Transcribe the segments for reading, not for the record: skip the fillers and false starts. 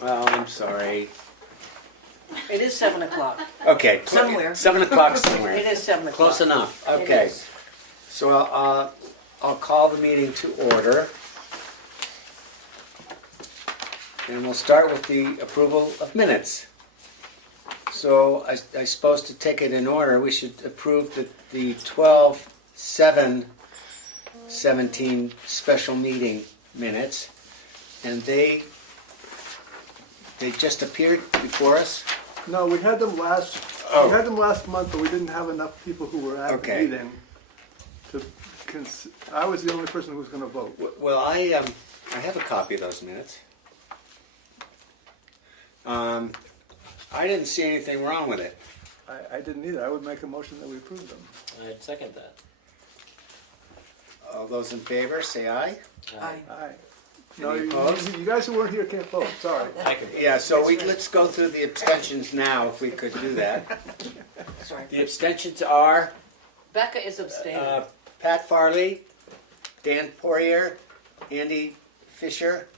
Well, I'm sorry. It is 7 o'clock. Okay. Somewhere. 7 o'clock somewhere. It is 7 o'clock. Close enough. It Okay. is. So I'll call the meeting to order. And we'll start with the approval of minutes. So I suppose to take it in order, we should approve the 12/7/17 special meeting minutes. And they just appeared before us. No, we had them last, Oh. we had them last month, but we didn't have enough people who were at the Okay. meeting to, I was the only person who was gonna vote. Well, I have a copy of those minutes. I didn't see anything wrong with it. I didn't either. I would make a motion that we approve them. I'd second that. All those in favor, say aye. Aye. Aye. No, Any you opposed? you guys who weren't here can't vote, sorry. I can. Yeah, so let's go through the abstentions now, if we could do that. Sorry. The abstentions are Becca is abstaining. Pat Farley, Dan Poirier, Andy Fisher,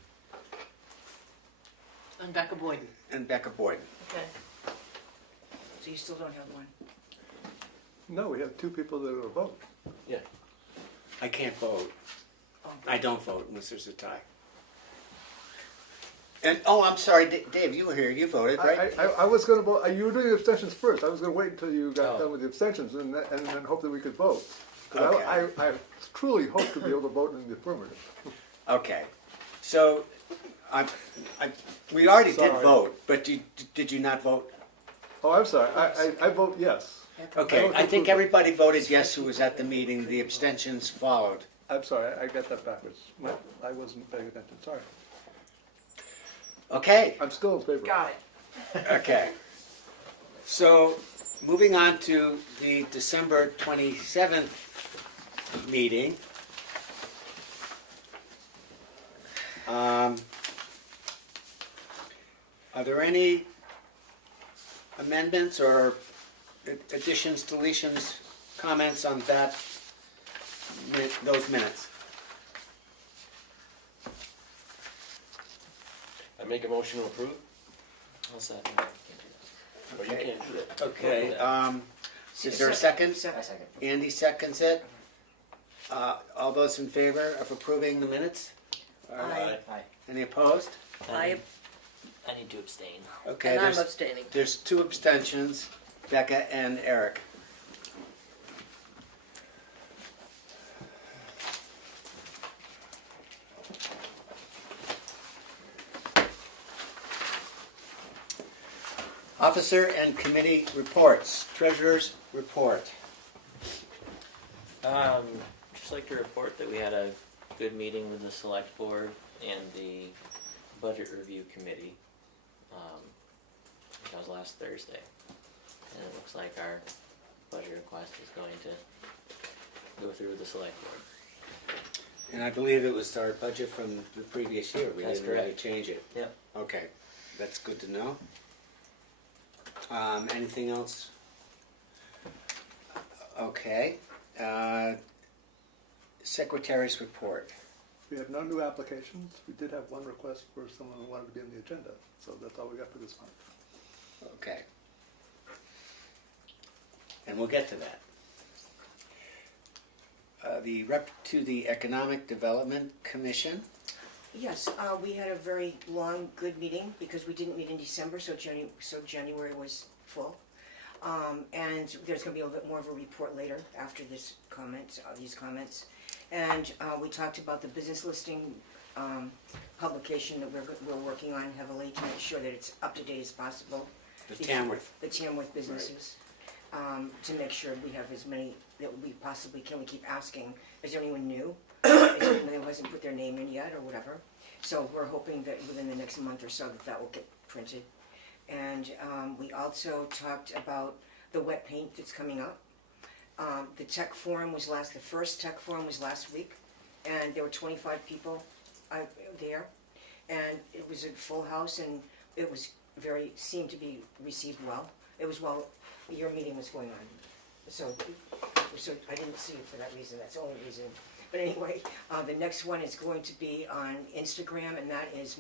And Becca Boyden. and Becca Boyden. Okay. So you still don't have one? No, we have two people that will vote. Yeah. I can't vote. Oh. I don't vote unless there's a tie. And, oh, I'm sorry, Dave, you were here, you voted, right? I was gonna vote, you were doing the abstentions first. I was gonna wait until you got Oh. done with the abstentions and then hope that we could vote. 'Cause Okay. I truly hope to be able to vote in the affirmative. Okay, so, we already did Sorry. vote, but did you not vote? Oh, I'm sorry, I vote yes. Okay, vote I think to approve. everybody voted yes who was at the meeting, the abstentions followed. I'm sorry, I got that backwards. I wasn't paying attention, sorry. Okay, I'm still in favor. Got it. okay. So, moving on to the December 27th meeting. Are there any amendments or additions, deletions, comments on that, those minutes? I make a motion to approve? I'll second that. But you Okay. can't do that. Okay, is there a second? Second. Andy seconds it. All those in favor of approving the minutes? Aye. Any opposed? I need to abstain. Okay, And I'm there's, abstaining. there's two abstentions, Becca and Eric. Officer and committee reports. Treasurer's report. Just like to report that we had a good meeting with the select board and the budget review committee. That was last Thursday. And it looks like our budget request is going to go through the select board. And I believe it was our budget from the previous year. We That's didn't really correct. change it. Yep. Okay, that's good to know. Anything else? Okay. Secretary's report. We had no new applications. We did have one request for someone who wanted to be on the agenda, so that's all we got for this month. Okay. And we'll get to that. The rep to the Economic Development Commission. Yes, we had a very long, good meeting because we didn't meet in December, so January was full. And there's going to be a little bit more of a report later after this these comments. And we talked about the business listing publication that we're working on heavily to make sure that it's up to date as possible. The Tamworth. The Tamworth businesses. To make sure we have as many that we possibly can. We keep asking, is there anyone new? Is there anyone that hasn't put their name in yet or whatever? So we're hoping that within the next month or so that will get printed. And we also talked about the wet paint that's coming up. The tech forum was the first tech forum was last week, and there were 25 people there, and it was a full house, and it was seemed to be received well. It was while your meeting was going on, so I didn't see it for that reason. That's the only reason. But anyway, the next one is going to be on Instagram, and that is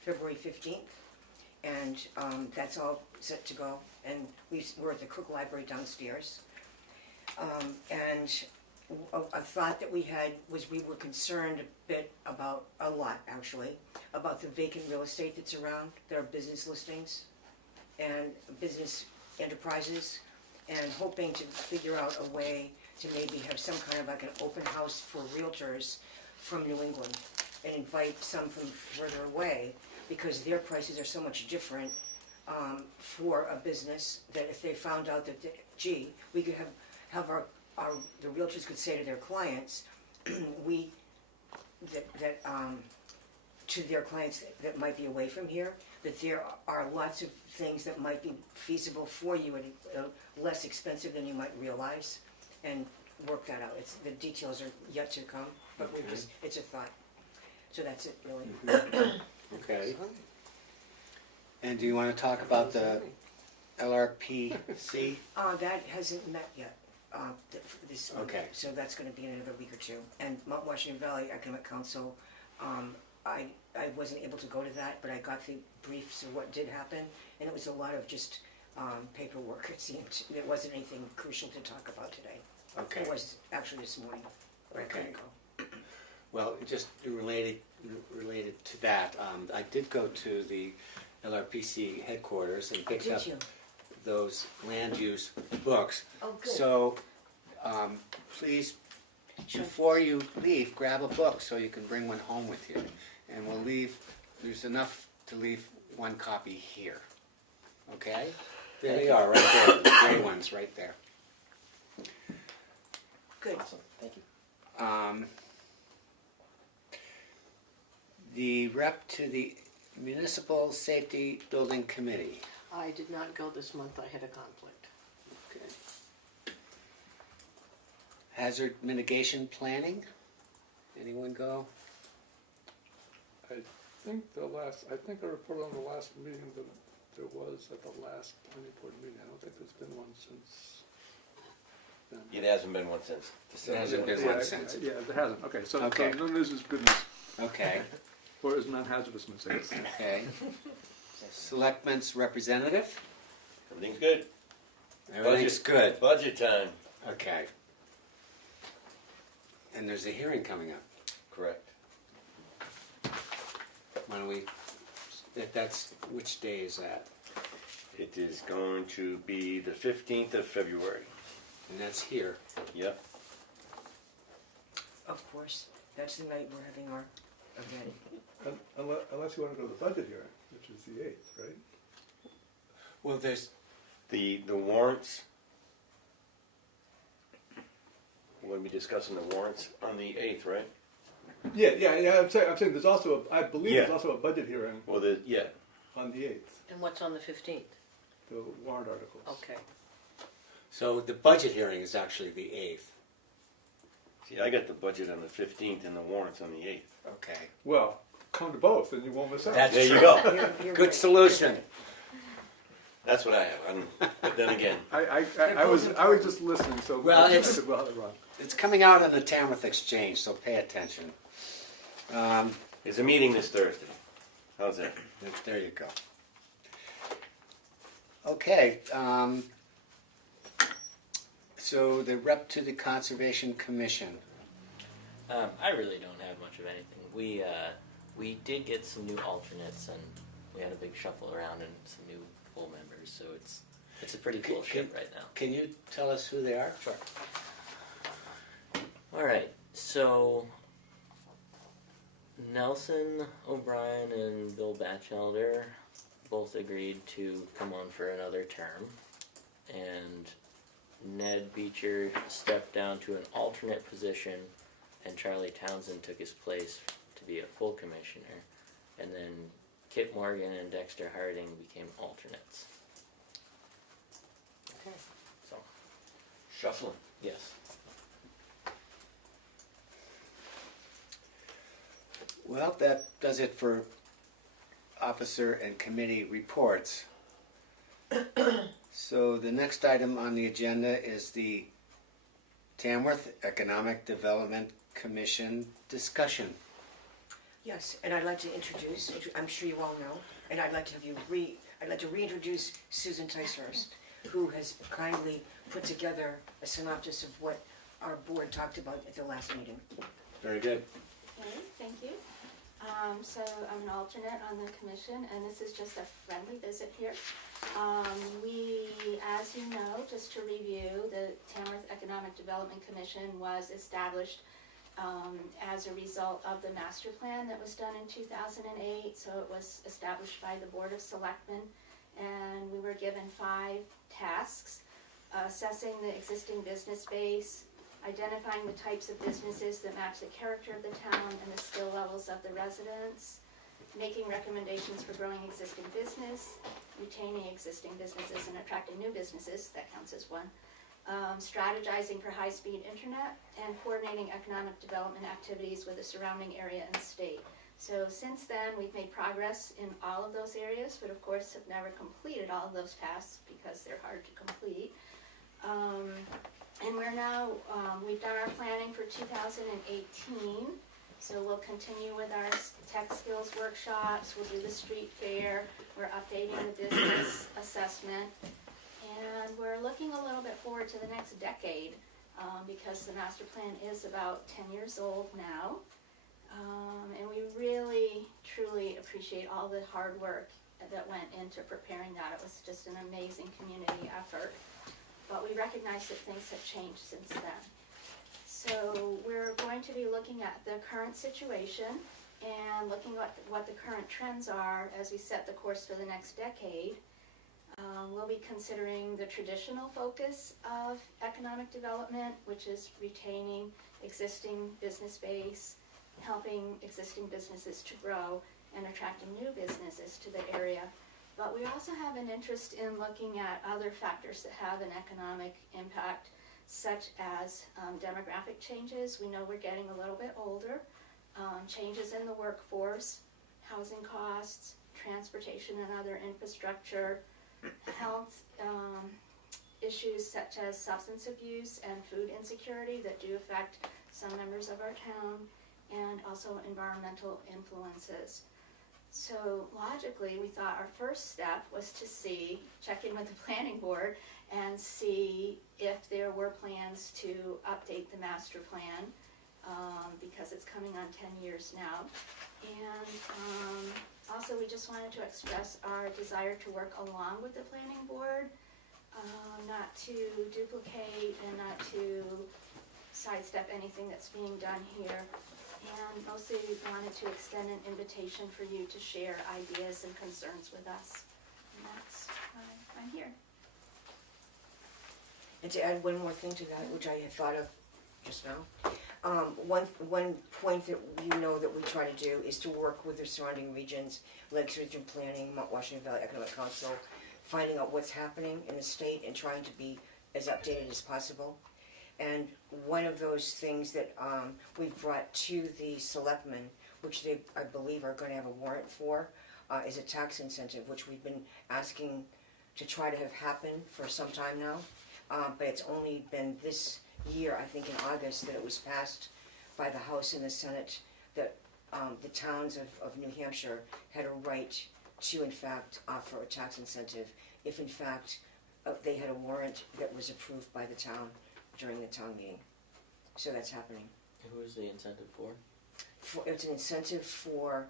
February 15th. And that's all set to go. And we're at the Cook Library downstairs. And a thought that we had was we were concerned a bit about, a lot actually, about the vacant real estate that's around. There are business listings and business enterprises, and hoping to figure out a way to maybe have some kind of like an open house for realtors from New England and invite some from further away, because their prices are so much different for a business, that if they found out that, gee, we could have the realtors could say to their clients, to their clients that might be away from here, that there are lots of things that might be feasible for you and less expensive than you might realize, and work that out. The details are yet to come, but it's a thought. So that's it, really. Okay. And do you want to talk about the LRPC? That hasn't met yet. This Okay. So that's going to be in another week or two. And Mount Washington Valley Economic Council, I wasn't able to go to that, but I got the briefs of what did happen, and it was a lot of just paperwork. It seemed there wasn't anything crucial to talk about today. Okay. It was actually this morning, but I couldn't go. Well, just related to that, I did go to the LRPC headquarters and picked Did up you? those land use books. Oh, good. So, please, Sure. before you leave, grab a book so you can bring one home with you. And we'll leave, there's enough to leave one copy here. Okay? There they are, right there, the gray ones, right there. Good. Awesome, thank you. The rep to the Municipal Safety Building Committee. I did not go this month, I had a conflict. Okay. Hazard mitigation planning? Anyone go? I think I reported on the last meeting that there was at the last planning board meeting. I don't think there's been one since then. It hasn't been one since There hasn't been one since. Yeah, there hasn't. Okay, so Okay. no news is good news, Okay, or is non-hazardous mistakes. okay. Selectmen's representative? Everything's good. Everything's good. Budget time. Okay. And there's a hearing coming up. Correct. Why don't we, that's, which day is that? It is going to be the 15th of February. And that's here. Yep. Of course. That's the night we're having our event. Unless you want to go to the budget hearing, which is the 8th, right? Well, there's, The warrants. We're going to be discussing the warrants on the 8th, right? Yeah. I'm saying there's also I believe Yeah. there's also a budget hearing Well, yeah. on the 8th. And what's on the 15th? The warrant articles. Okay. so the budget hearing is actually the 8th. See, I got the budget on the 15th and the warrants on the 8th. Okay. Well, come to both, and you won't miss out. That's There you true. go. You're Good right. solution. That's what I have. But then again, I was just listening, so Well, I it's- could well have it wrong. It's coming out on the Tamworth Exchange, so pay attention. there's a meeting this Thursday. How's that? There you go. Okay, so the rep to the Conservation Commission. I really don't have much of anything. We did get some new alternates, and we had a big shuffle around and some new full members, so it's a pretty cool ship right now. Can you tell us who they are? Sure. All right, so Nelson O'Brien and Bill Batchelder both agreed to come on for another term, and Ned Beecher stepped down to an alternate position, and Charlie Townsend took his place to be a full commissioner, and then Kit Morgan and Dexter Harding became alternates. Okay. So, Shuffling. yes. Well, that does it for officer and committee reports. So the next item on the agenda is the Tamworth Economic Development commission discussion. Yes, and I'd like to introduce, I'm sure you all know, and I'd like to have you I'd like to reintroduce Susan Ticehurst, who has kindly put together a synopsis of what our board talked about at the last meeting. Very good. Okay, thank you. So I'm an alternate on the commission, and this is just a friendly visit here. We, as you know, just to review, the Tamworth Economic Development Commission was established as a result of the master plan that was done in 2008. So it was established by the Board of Selectmen, and we were given 5 tasks: assessing the existing business base, identifying the types of businesses that match the character of the town and the skill levels of the residents, making recommendations for growing existing business, retaining existing businesses and attracting new businesses, that counts as one, strategizing for high-speed internet, and coordinating economic development activities with the surrounding area and state. So since then, we've made progress in all of those areas, but of course have never completed all of those tasks because they're hard to complete. And we're now, we've done our planning for 2018, so we'll continue with our tech skills workshops, we'll do the street fair, we're updating the business assessment, and we're looking a little bit forward to the next decade, because the master plan is about 10 years old now. And we really, truly appreciate all the hard work that went into preparing that. It was just an amazing community effort. But we recognize that things have changed since then. So we're going to be looking at the current situation and looking at what the current trends are as we set the course for the next decade. We'll be considering the traditional focus of economic development, which is retaining existing business base, helping existing businesses to grow, and attracting new businesses to the area. But we also have an interest in looking at other factors that have an economic impact, such as demographic changes. We know we're getting a little bit older, changes in the workforce, housing costs, transportation and other infrastructure, health issues such as substance abuse and food insecurity that do affect some members of our town, and also environmental influences. So logically, we thought our first step was to check in with the planning board and see if there were plans to update the master plan, because it's coming on 10 years now. And also we just wanted to express our desire to work along with the planning board, not to duplicate and not to sidestep anything that's being done here. And mostly we wanted to extend an invitation for you to share ideas and concerns with us. And that's why I'm here. And to add one more thing to that, which I had thought of just now, one point that you know that we try to do is to work with the surrounding regions, Lakes Region Planning, Mount Washington Valley Economic Council, finding out what's happening in the state and trying to be as updated as possible. And one of those things that we've brought to the Selectmen, which they, I believe, are going to have a warrant for, is a tax incentive, which we've been asking to try to have happen for some time now. But it's only been this year, I think in August, that it was passed by the House and the Senate that the towns of New Hampshire had a right to, in fact, offer a tax incentive if, in fact, they had a warrant that was approved by the town during the town meeting. So that's happening. Who is the incentive for? It's an incentive for,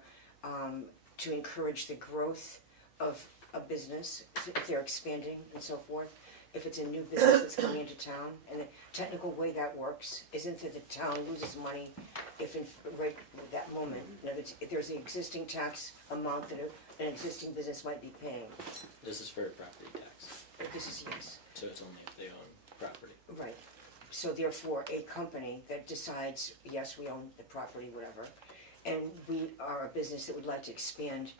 to encourage the growth of a business, if they're expanding and so forth. If it's a new business that's coming into town, and the technical way that works isn't that the town loses money if in right at that moment. In other words, if there's an existing tax amount that an existing business might be paying. This is for property tax, This is yes. so it's only if they own property. Right. So therefore, a company that decides, yes, we own the property, whatever, and we are a business that would like to expand,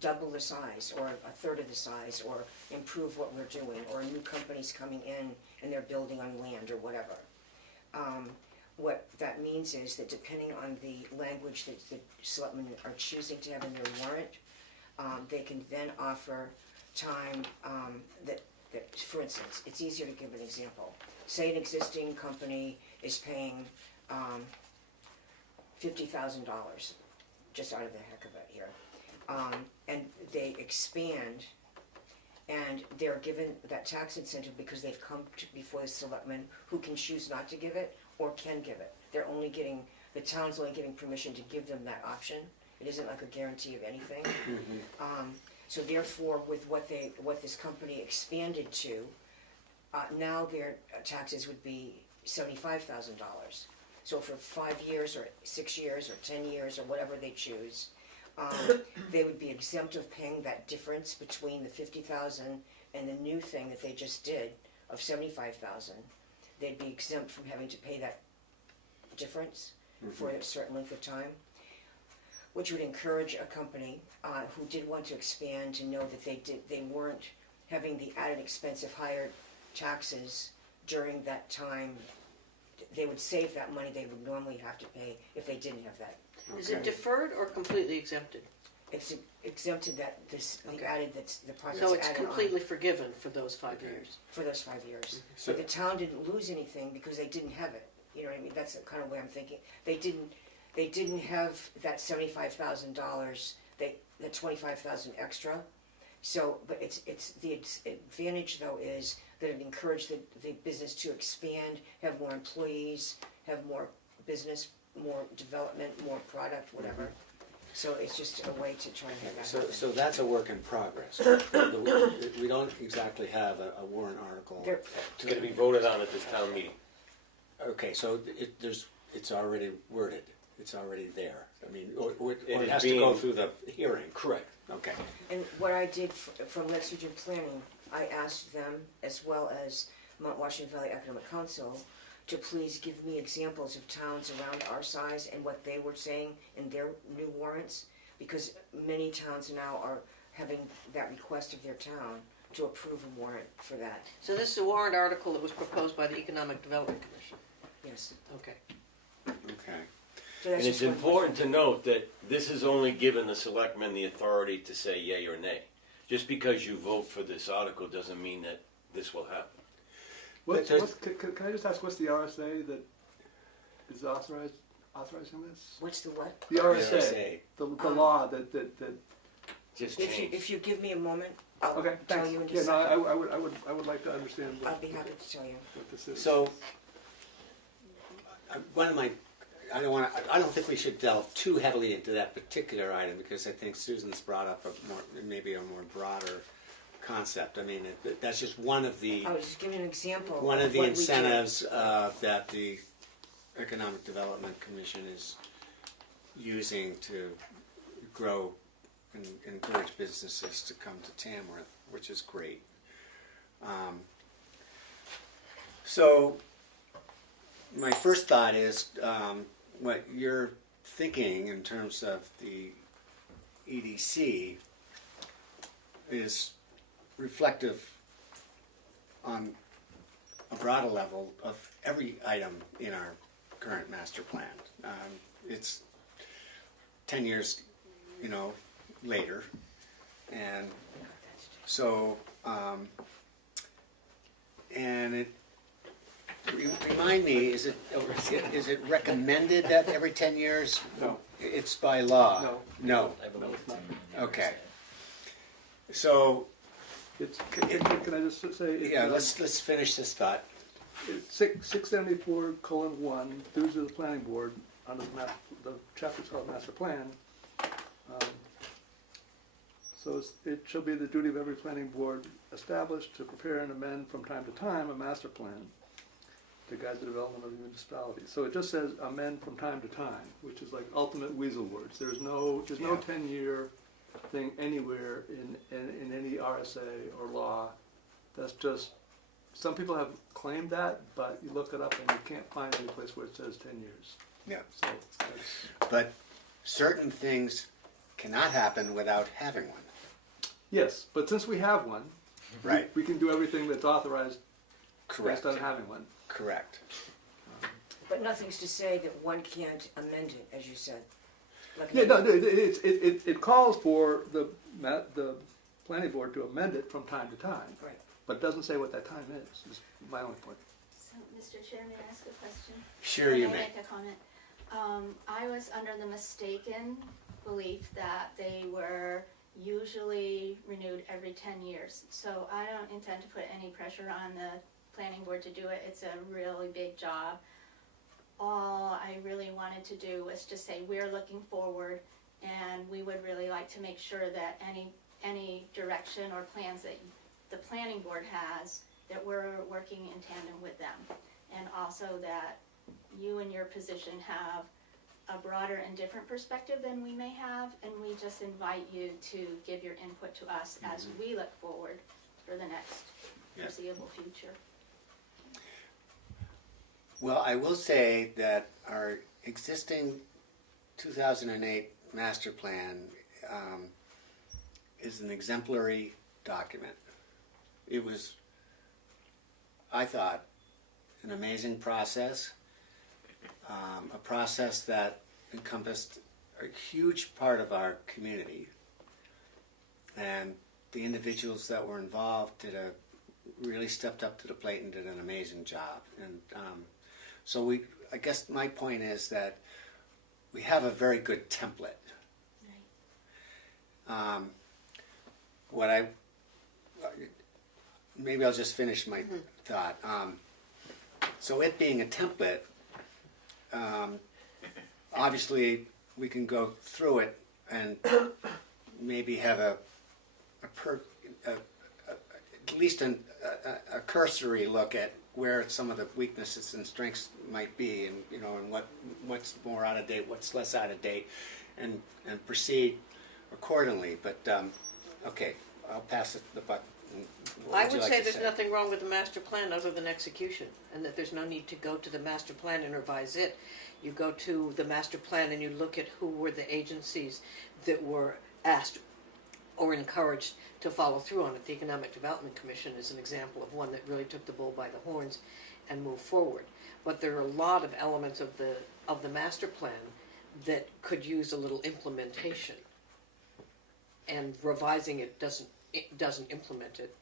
double the size, or a third of the size, or improve what we're doing, or a new company's coming in and they're building on land or whatever. What that means is that depending on the language that the selectmen are choosing to have in their warrant, they can then offer time that, for instance, it's easier to give an example. Say an existing company is paying $50,000, just out of the heck of it here. And they expand, and they're given that tax incentive because they've come before the selectmen, who can choose not to give it or can give it. The town's only getting permission to give them that option. It isn't like a guarantee of anything. So therefore, with what this company expanded to, now their taxes would be $75,000. So for 5 years or 6 years or 10 years or whatever they choose, they would be exempt of paying that difference between the $50,000 and the new thing that they just did of $75,000. They'd be exempt from having to pay that difference for a certain length of time, which would encourage a company who did want to expand to know that they weren't having the added expense of higher taxes during that time. They would save that money they would normally have to pay if they didn't have that. Is it deferred or completely exempted? It's exempted that Okay. the project's So it's added on completely forgiven for those 5 years? for those 5 years. So- But the town didn't lose anything because they didn't have it. You know what I mean? That's the kind of way I'm thinking. They didn't have that $75,000, the $25,000 extra. So, but it's the advantage though is that it encouraged the business to expand, have more employees, have more business, more development, more product, whatever. So it's just a way to try and have that happen. So that's a work in progress. We don't exactly have a warrant article. There- It's gonna be voted on at this town meeting. Okay, so it's already worded, it's already there. I mean, or It it is has to go being- through the hearing. Correct. Okay. And what I did from Lex Region Planning, I asked them, as well as Mount Washington Valley Economic Council, to please give me examples of towns around our size and what they were saying in their new warrants, because many towns now are having that request of their town to approve a warrant for that. So this is a warrant article that was proposed by the Economic Development Commission? Yes. Okay. Okay. So that's And it's just one important to note that this is only given the selectmen the authority to say yea or nay. Just because you vote for this article doesn't mean that this will happen. Can I just ask, what's the RSA that is authorizing this? What's the what? The RSA, RSA. the law that Just If change. you give me a moment, I'll okay, tell thanks. you in just Yeah, a no, second. I would like to understand I'll be happy to tell you. what this is. So, I don't think we should delve too heavily into that particular item, because I think Susan's brought up maybe a more broader concept. I mean, that's just one of the I was just giving an example. One of the what we did. incentives that the Economic Development Commission is using to grow and encourage businesses to come to Tamworth, which is great. So my first thought is what you're thinking in terms of the EDC is reflective on a broader level of every item in our current master plan. It's 10 years, later, and so and it remind me, is it recommended that every 10 years? No. It's by law. No. I believe it's Okay. So Can I just say? yeah, let's finish this thought. 674:1, dues to the planning board, under the chapter's called master plan. So it shall be the duty of every planning board established to prepare and amend from time to time a master plan to guide the development of the municipality. So it just says amend from time to time, which is like ultimate weasel words. There's no Yeah. 10-year thing anywhere in any RSA or law. That's just, some people have claimed that, but you look it up and you can't find any place where it says 10 years. Yeah. So that's, But certain things cannot happen without having one. yes, but since we have one, Right. we can do everything that's authorized Correct. based on having one. Correct. But nothing's to say that one can't amend it, as you said. Like Yeah, no, it calls for the planning board to amend it from time to time, Right. but doesn't say what that time is my only point. So, Mr. Chair, may I ask a question? Sure you may. Make a comment? I was under the mistaken belief that they were usually renewed every 10 years. So I don't intend to put any pressure on the planning board to do it. It's a really big job. All I really wanted to do was just say we're looking forward, and we would really like to make sure that any direction or plans that the planning board has, that we're working in tandem with them. And also that you in your position have a broader and different perspective than we may have, and we just invite you to give your input to us as we look forward for the next foreseeable future. Well, I will say that our existing 2008 master plan is an exemplary document. It was, I thought, an amazing process, a process that encompassed a huge part of our community, and the individuals that were involved really stepped up to the plate and did an amazing job. And so I guess my point is that we have a very good template. Maybe I'll just finish my thought. So it being a template, obviously we can go through it and maybe have at least a cursory look at where some of the weaknesses and strengths might be, and and what's more out of date, what's less out of date, and proceed accordingly. But okay, I'll pass the buck. I would say there's nothing wrong with the master plan other than execution, and that there's no need to go to the master plan and revise it. You go to the master plan and you look at who were the agencies that were asked or encouraged to follow through on it. The Economic Development Commission is an example of one that really took the bull by the horns and moved forward. But there are a lot of elements of the master plan that could use a little implementation, and revising it doesn't implement it.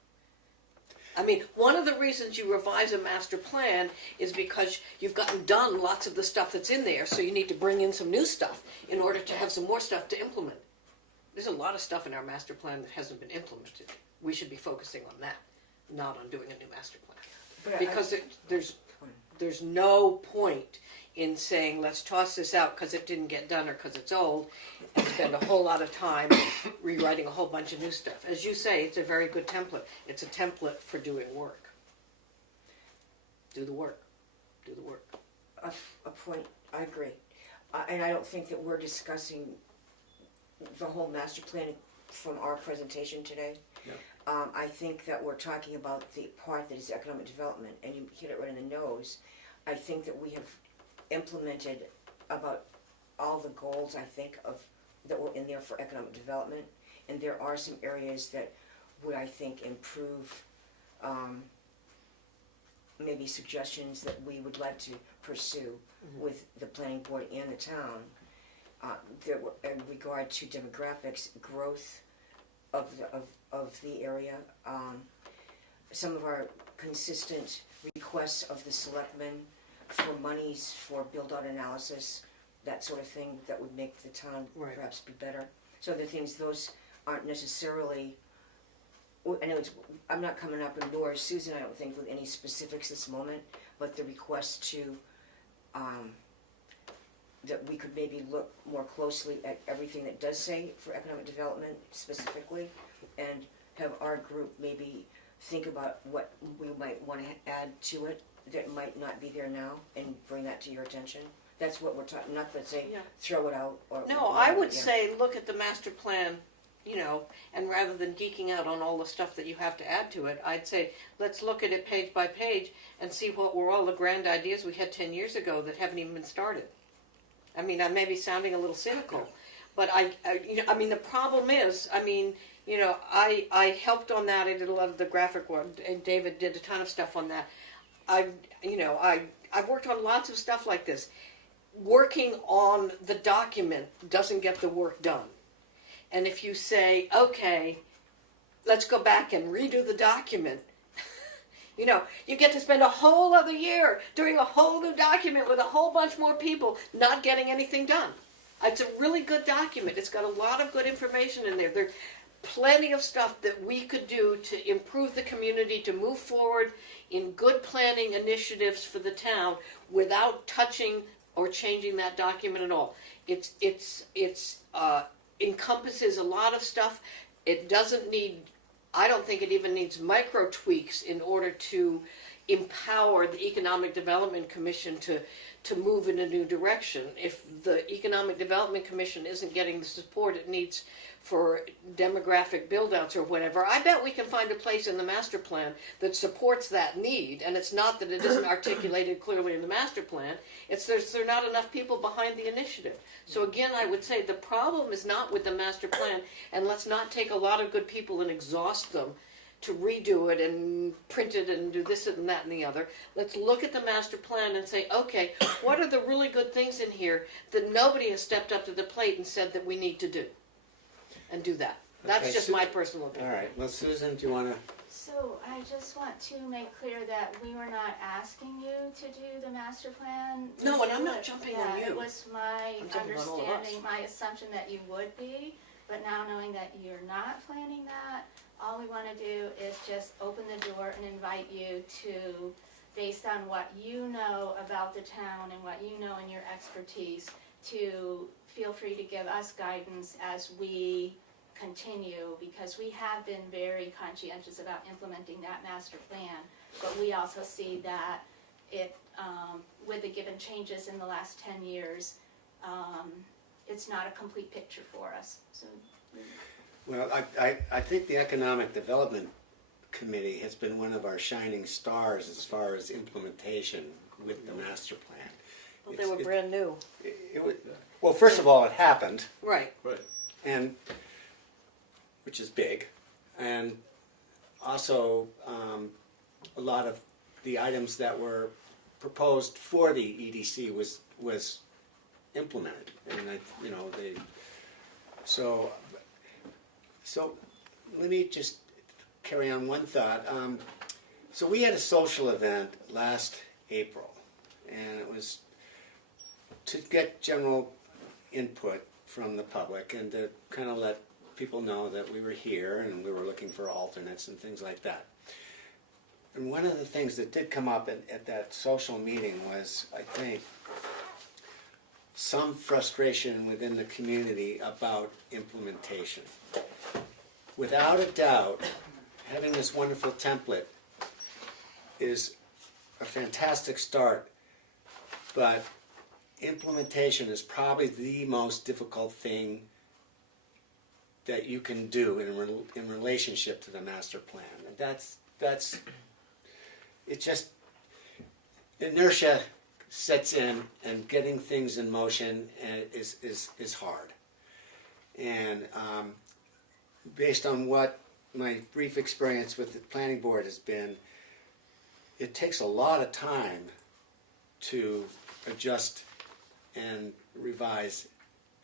I mean, one of the reasons you revise a master plan is because you've gotten done lots of the stuff that's in there, so you need to bring in some new stuff in order to have some more stuff to implement. There's a lot of stuff in our master plan that hasn't been implemented. We should be focusing on that, not on doing a new master plan. Because there's no point in saying, let's toss this out because it didn't get done or because it's old, and spend a whole lot of time rewriting a whole bunch of new stuff. As you say, it's a very good template. It's a template for doing work. Do the work. Do the work. A point, I agree. And I don't think that we're discussing the whole master plan from our presentation today. Yep. I think that we're talking about the part that is economic development, and you hit it right in the nose. I think that we have implemented about all the goals, I think, that were in there for economic development, and there are some areas that would, I think, improve, maybe suggestions that we would like to pursue with the planning board and the town. There were, in regard to demographics, growth of the area, some of our consistent requests of the selectmen for monies for build-out analysis, that sort of thing that would make the town perhaps be better. So the things, those aren't necessarily, I know I'm not coming up, and nor is Susan, I don't think, with any specifics this moment, but the request to, that we could maybe look more closely at everything that does say for economic development specifically, and have our group maybe think about what we might want to add to it that might not be there now, and bring that to your attention. That's what we're talking, not to say throw it out or. No, I would say look at the master plan, and rather than geeking out on all the stuff that you have to add to it, I'd say let's look at it page by page and see what were all the grand ideas we had 10 years ago that haven't even been started. I mean, I may be sounding a little cynical, but I mean, the problem is, I helped on that. I did a lot of the graphic work, and David did a ton of stuff on that. I've worked on lots of stuff like this. Working on the document doesn't get the work done. And if you say, okay, let's go back and redo the document, You know, you get to spend a whole other year doing a whole new document with a whole bunch more people not getting anything done. It's a really good document. It's got a lot of good information in there. There's plenty of stuff that we could do to improve the community, to move forward in good planning initiatives for the town without touching or changing that document at all. It's encompasses a lot of stuff. It doesn't need, I don't think it even needs micro tweaks in order to empower the Economic Development Commission to move in a new direction. If the Economic Development Commission isn't getting the support it needs for demographic build-outs or whatever, I bet we can find a place in the master plan that supports that need. And it's not that it isn't articulated clearly in the master plan, it's there are not enough people behind the initiative. So again, I would say the problem is not with the master plan, and let's not take a lot of good people and exhaust them to redo it and print it and do this and that and the other. Let's look at the master plan and say, okay, what are the really good things in here that nobody has stepped up to the plate and said that we need to do? And do that. That's Okay, just my personal All opinion. right, well, Susan, do you want to? So I just want to make clear that we were not asking you to do the master plan. No, and I'm review. not jumping on Yeah, you. it was my I'm jumping on all of us. understanding, my assumption that you would be, but now knowing that you're not planning that, all we want to do is just open the door and invite you to, based on what you know about the town and what you know in your expertise, to feel free to give us guidance as we continue, because we have been very conscientious about implementing that master plan, but we also see that it, with the given changes in the last 10 years, it's not a complete picture for us. So. Well, I think the Economic Development Committee has been one of our shining stars as far as implementation with the master plan. Well, they were brand new. Well, first of all, it happened, Right. and which is big, and also a lot of the items that were proposed for the EDC was implemented, and so let me just carry on one thought. So we had a social event last April, and it was to get general input from the public and to kind of let people know that we were here and we were looking for alternates and things like that. And one of the things that did come up at that social meeting was, I think, some frustration within the community about implementation. Without a doubt, having this wonderful template is a fantastic start, but implementation is probably the most difficult thing that you can do in relationship to the master plan. And that's it. Just inertia sets in, and getting things in motion is hard. And based on what my brief experience with the planning board has been, it takes a lot of time to adjust and revise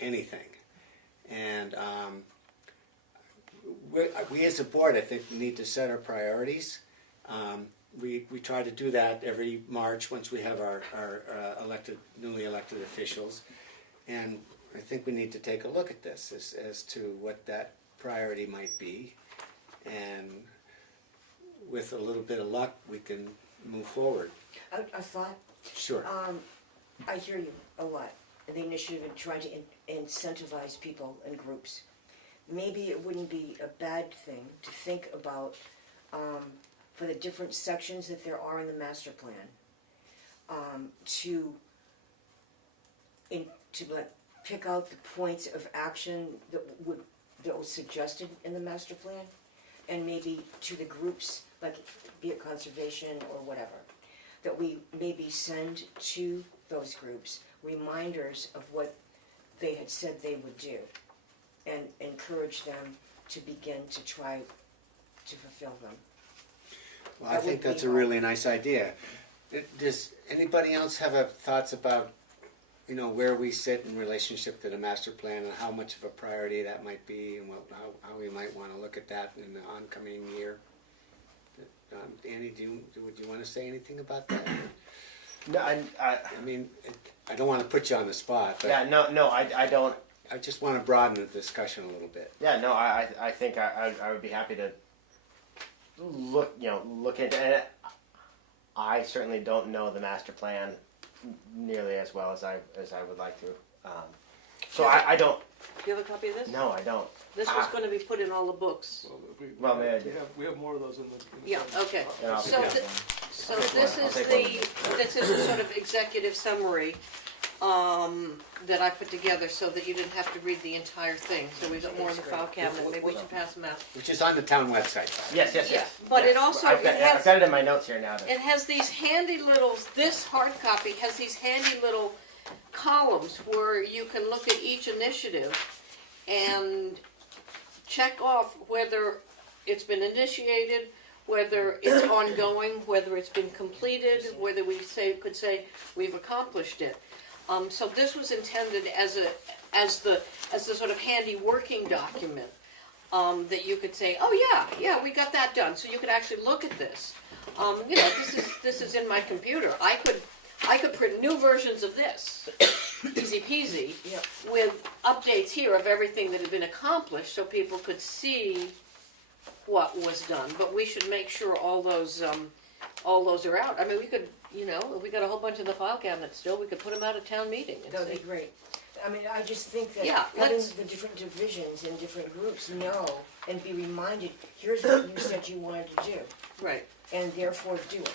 anything. And we as a board, I think, need to set our priorities. We try to do that every March once we have our newly elected officials. And I think we need to take a look at this as to what that priority might be. And with a little bit of luck, we can move forward. A thought? Sure. I hear you a lot, the initiative in trying to incentivize people and groups. Maybe it wouldn't be a bad thing to think about for the different sections that there are in the master plan, to pick out the points of action that was suggested in the master plan, and maybe to the groups, like be it conservation or whatever, that we maybe send to those groups reminders of what they had said they would do, and encourage them to begin to try to fulfill them. Well, I think that's a really nice idea. Does anybody else have thoughts about, where we sit in relationship to the master plan and how much of a priority that might be, and how we might want to look at that in the oncoming year? Andy, would you want to say anything about that? No, I mean, I don't want to put you on the spot, but yeah, no, I don't. I just want to broaden the discussion a little bit. Yeah, no, I think I would be happy to look into it. I certainly don't know the master plan nearly as well as I would like to. So I don't. Do you have a copy of this? No, I don't. This was going to be put in all the books. Well, maybe I do. we have more of those in the. Yeah, okay. Yeah, I'll So, take th- one. so I'll take this is a sort of executive summary that I put together so that you didn't have to read the entire thing. So we've got more in the file cabinet. Maybe we should pass them out. Which is on the town website. Yes. Yeah, but yes. it also I've got it in my notes here now. It has these handy little, this hard copy has these handy little columns where you can look at each initiative and check off whether it's been initiated, whether it's ongoing, whether it's been completed, whether we could say we've accomplished it. So this was intended as the sort of handy working document that you could say, oh yeah, we got that done. So you could actually look at this. This is in my computer. I could print new versions of this, easy peasy, with updates here of everything that had been accomplished, so people could see what was done. But we should make sure all those are out. I mean, we could, if we got a whole bunch in the file cabinet still, we could put them out at town meeting. And That would say, be great. I mean, I just think that Yeah, having let's- the different divisions and different groups know and be reminded, here's what you said you wanted to do, right. and therefore do it.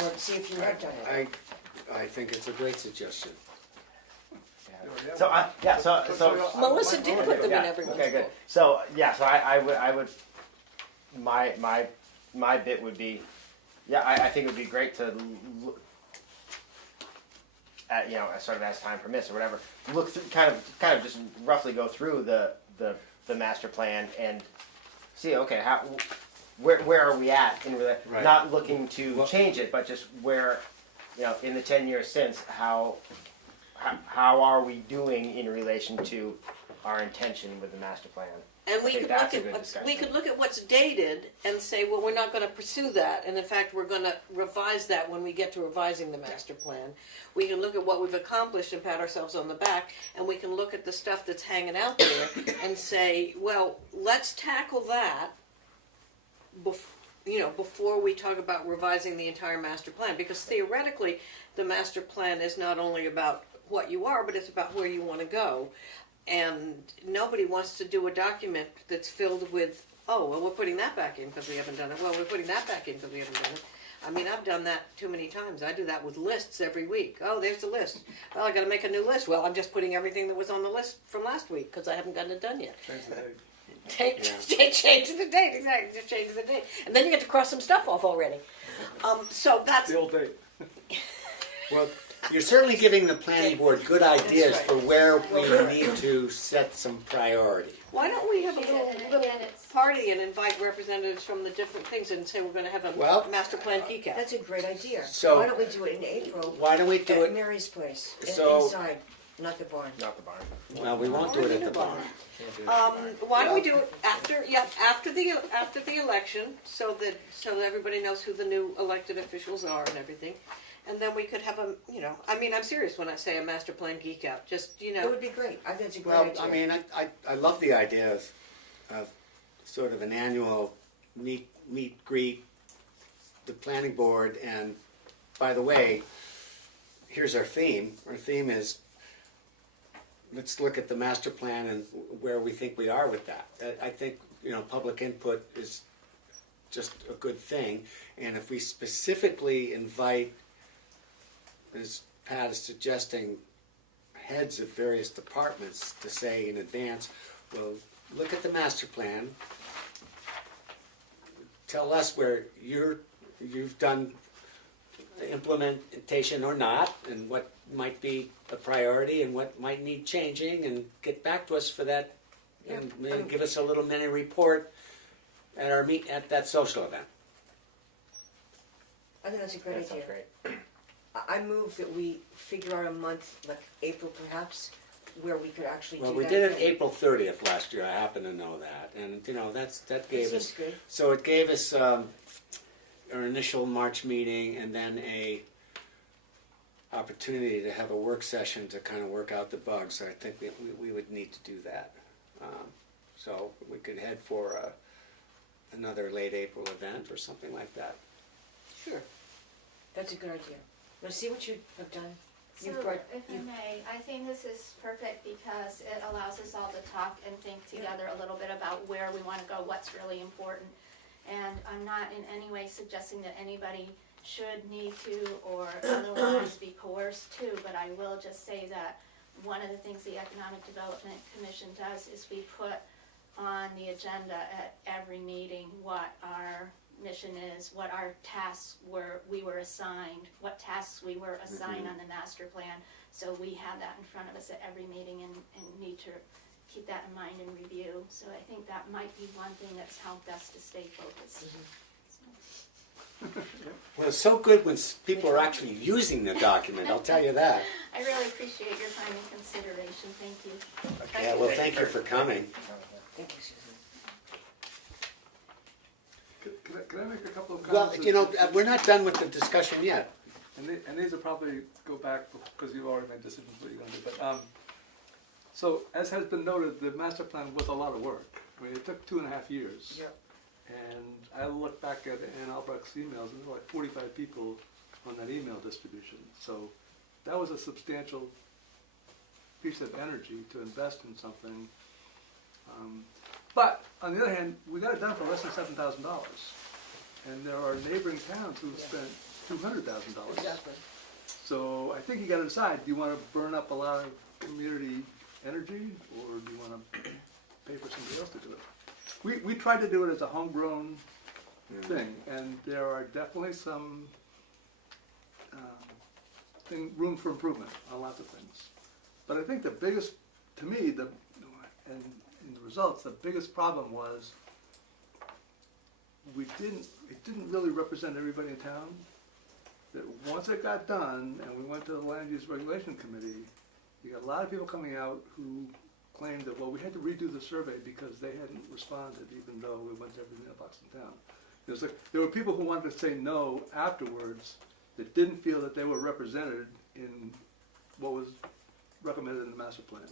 Or see if you have done it. I think it's a great suggestion. So Melissa did put them in yeah, everyone's okay, good. book. So I would my bit would be, I think it would be great to at sort of as time permits or whatever, look through, kind of just roughly go through the master plan and see, okay, where are we at in Right. not looking to change it, but just where, in the 10 years since, how are we doing in relation to our intention with the master plan? And we I think could that's look a good at discussion. we could look at what's dated and say, well, we're not going to pursue that, and in fact, we're going to revise that when we get to revising the master plan. We can look at what we've accomplished and pat ourselves on the back, and we can look at the stuff that's hanging out there and say, well, let's tackle that before we talk about revising the entire master plan, because theoretically, the master plan is not only about what you are, but it's about where you want to go. And nobody wants to do a document that's filled with, oh, well, we're putting that back in because we haven't done it. Well, we're putting that back in because we haven't done it. I mean, I've done that too many times. I do that with lists every week. Oh, there's the list. Well, I got to make a new list. Well, I'm just putting everything that was on the list from last week because I haven't gotten it done yet. Change the date, exactly. Just change the date. And then you get to cross some stuff off already. So that's... The old date. Well, you're certainly giving the planning board good ideas right. for where we need to set some priority. Why don't we have a And little again, it's- party and invite representatives from the different things and say we're going to have a Well- master plan geek out? That's a great idea. So- Why don't we do it in April? Why don't we do At it? Mary's place, So- inside, not the barn. Not the barn. Well, we won't do it at the barn. Why don't we do it after the election, so that everybody knows who the new elected officials are and everything, and then we could have I'm serious when I say a master plan geek out. Just It would be great. I think it's a great Well, idea. I mean, I love the idea of sort of an annual meet, greet, the planning board, and by the way, here's our theme. Our theme is, let's look at the master plan and where we think we are with that. I think, public input is just a good thing, and if we specifically invite, as Pat is suggesting, heads of various departments to say in advance, well, look at the master plan, tell us where you've done the implementation or not, and what might be a priority and what might need changing, and get back to us for that, and maybe give us a little mini report at our at that social event. I think that's a great That sounds idea. great. I move that we figure out a month, like April perhaps, where we could actually do Well, that. we did it thing. April 30th last year, I happen to know that, and, that gave Seems us, good. so it gave us, our initial March meeting, and then a opportunity to have a work session to kind of work out the bugs, so I think we would need to do that. So we could head for another late April event or something like that. Sure. That's a good idea. Let's see what you have done. So, You've brought, if I may, I think this is perfect because it allows us all to talk and think together a little bit about where we want to go, what's really important. And I'm not in any way suggesting that anybody should need to or otherwise be coerced to, but I will just say that one of the things the Economic Development Commission does is we put on the agenda at every meeting what our mission is, what our tasks we were assigned, what tasks we were assigned on the master plan. So we have that in front of us at every meeting and need to keep that in mind and review. So I think that might be one thing that's helped us to stay focused. So, Well, it's so good when people are actually using the document, I'll tell you that. I really appreciate your time and consideration. Thank you. Okay, well, thank you for coming. thank you, Susan. Can I make a couple of Well, comments? we're not done with the discussion yet. And these will probably go back, because you've already made decisions what you're going to do, but, so, as has been noted, the master plan was a lot of work. I mean, it took 2.5 years. Yeah. And I look back at Ann Albrecht's emails, and there were like 45 people on that email distribution. So, that was a substantial piece of energy to invest in something. But, on the other hand, we got it done for less than $7,000. And there are neighboring towns who've spent $200,000. Exactly. So I think you got to decide: do you want to burn up a lot of community energy, or do you want to pay for somebody else to do it? We tried to do it as a homegrown thing, and there are definitely some room for improvement on lots of things. But I think the biggest, to me, and in the results, the biggest problem was it didn't really represent everybody in town. That once it got done, and we went to the Land Use Regulation Committee, you got a lot of people coming out who claimed that, well, we had to redo the survey because they hadn't responded, even though we went to every mailbox in town. It was like, there were people who wanted to say no afterwards that didn't feel that they were represented in what was recommended in the master plan.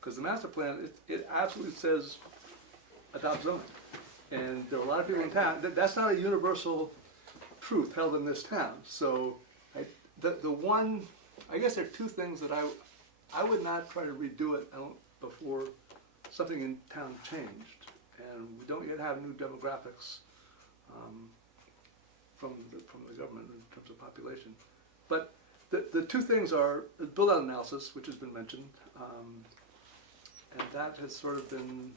Because the master plan, it absolutely says adopt zoning. And there are a lot of people in town, that's not a universal truth held in this town. So I guess there are two things that I would not try to redo it before something in town changed. And we don't yet have new demographics from the government in terms of population. But the two things are the build-out analysis, which has been mentioned, and that has sort of been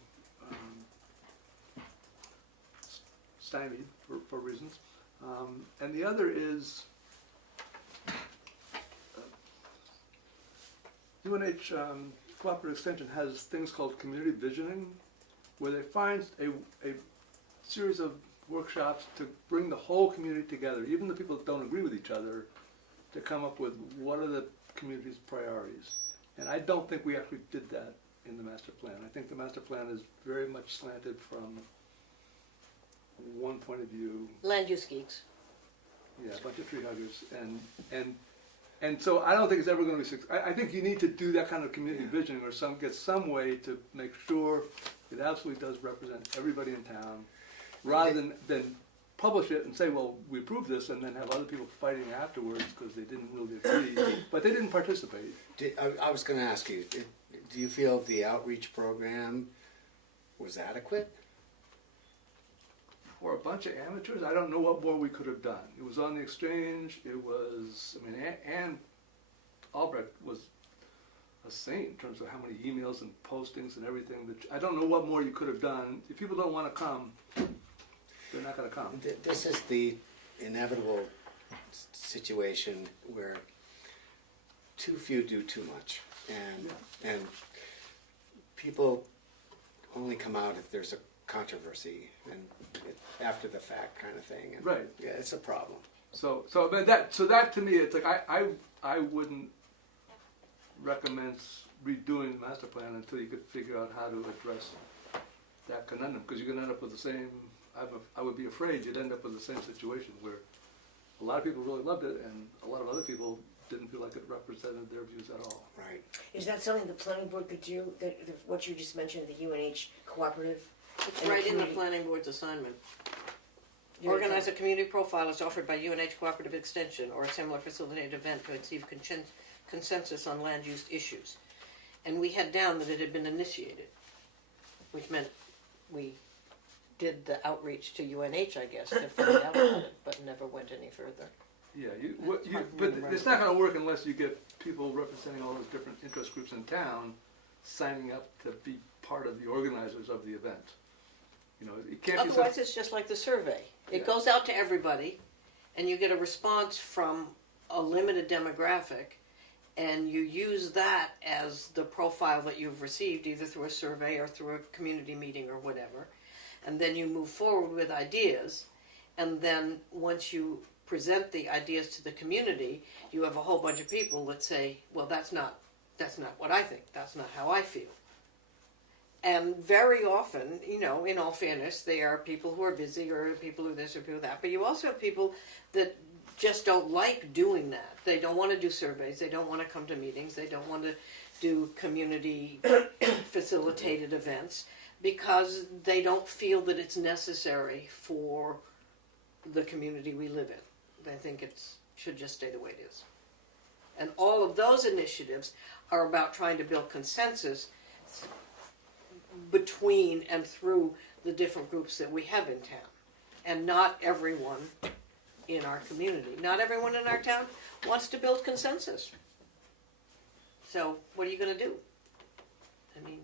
stymied for reasons. And the other is UNH Cooperative Extension has things called community visioning, where they find a series of workshops to bring the whole community together, even the people that don't agree with each other, to come up with what are the community's priorities. And I don't think we actually did that in the master plan. I think the master plan is very much slanted from one point of view. Land use geeks. Yeah, a bunch of tree huggers, and so I don't think it's ever going to be successful. I think you need to do that kind of community visioning, or get some way to make sure it absolutely does represent everybody in town, rather than publish it and say, well, we approved this, and then have other people fighting afterwards because they didn't really agree, but they didn't participate. I was going to ask you, do you feel the outreach program was adequate? For a bunch of amateurs, I don't know what more we could have done. It was on the exchange. It was, I mean, Ann Albrecht was a saint in terms of how many emails and postings and everything. I don't know what more you could have done. If people don't want to come, they're not going to come. This is the inevitable situation where too few do too much, and people only come out if there's a controversy and after the fact kind of thing. And Right. Yeah, it's a problem. So that to me, it's like I wouldn't recommends redoing the master plan until you could figure out how to address that conundrum, because you're gonna end up with the same, I would be afraid you'd end up with the same situation where a lot of people really loved it and a lot of other people didn't feel like it represented their views at all. Right. Is that something the planning board could do, what you just mentioned, the UNH cooperative? It's and right in the community- planning board's assignment. Yeah, Organize a community profile as offered by UNH Cooperative Extension or a similar facilitated event to achieve consensus on land use issues. And we had down that it had been initiated, which meant we did the outreach to UNH, I guess, to find out about it, but never went any further. Yeah, That's hard for me but to remember. it's not gonna work unless you get people representing all those different interest groups in town signing up to be part of the organizers of the event. You know, it can't be Otherwise, it's just like the survey. It Yeah. goes out to everybody, and you get a response from a limited demographic, and you use that as the profile that you've received, either through a survey or through a community meeting or whatever. And then you move forward with ideas, and then once you present the ideas to the community, you have a whole bunch of people that say, well, that's not what I think, that's not how I feel. And very often, you know, in all fairness, they are people who are busy or people who are this or people that, but you also have people that just don't like doing that. They don't want to do surveys, they don't want to come to meetings, they don't want to do community facilitated events because they don't feel that it's necessary for the community we live in. They think it should just stay the way it is. And all of those initiatives are about trying to build consensus between and through the different groups that we have in town. And not everyone in our community, not everyone in our town wants to build consensus. So what are you going to do? I mean,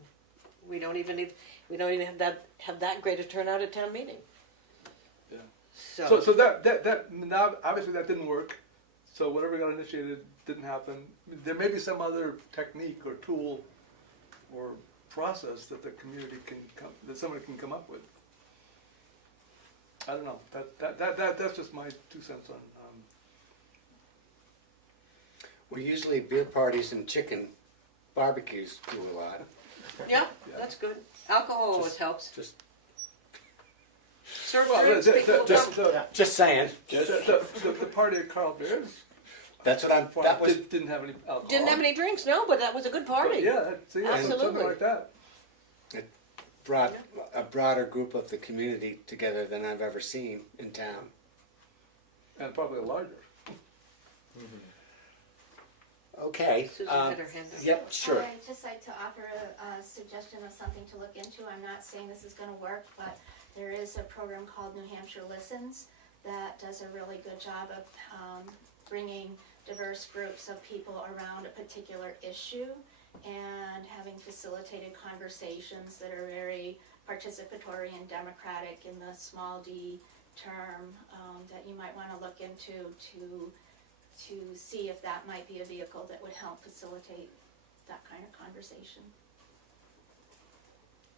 we don't even have that great a turnout at town meeting. Yeah. So So that now obviously that didn't work. So whatever got initiated didn't happen. There may be some other technique or tool or process that the community that somebody can come up with. I don't know. That's just my 2 cents on. Well, usually beer parties and chicken barbecues do a lot. yeah, that's good. Alcohol always helps. Just Serve Well, drinks, people don't. just saying. The party at Carl Bear's That's what I'm. That was didn't have any alcohol. Didn't have any drinks, no, but that was a good party. But yeah, something Absolutely. like that. brought a broader group of the community together than I've ever seen in town. And probably a larger. Okay. Susan had her hand up. Yep, sure. I'd just like to offer a suggestion of something to look into. I'm not saying this is going to work, but there is a program called New Hampshire Listens that does a really good job of bringing diverse groups of people around a particular issue and having facilitated conversations that are very participatory and democratic in the small d term that you might want to look into to see if that might be a vehicle that would help facilitate that kind of conversation.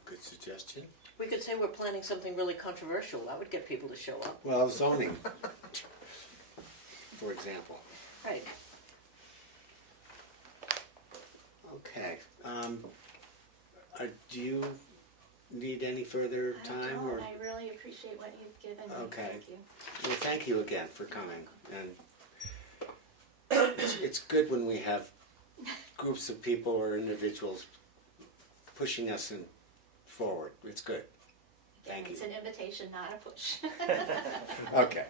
Good suggestion. We could say we're planning something really controversial. That would get people to show up. Well, zoning, for example. Right. Okay. Do you need any further I time? don't, Or I really appreciate what you've given me. Okay. Thank you. well, thank you again for coming. And it's good when we have groups of people or individuals pushing us forward. It's good. Thank you. It's an invitation, not a push. Okay.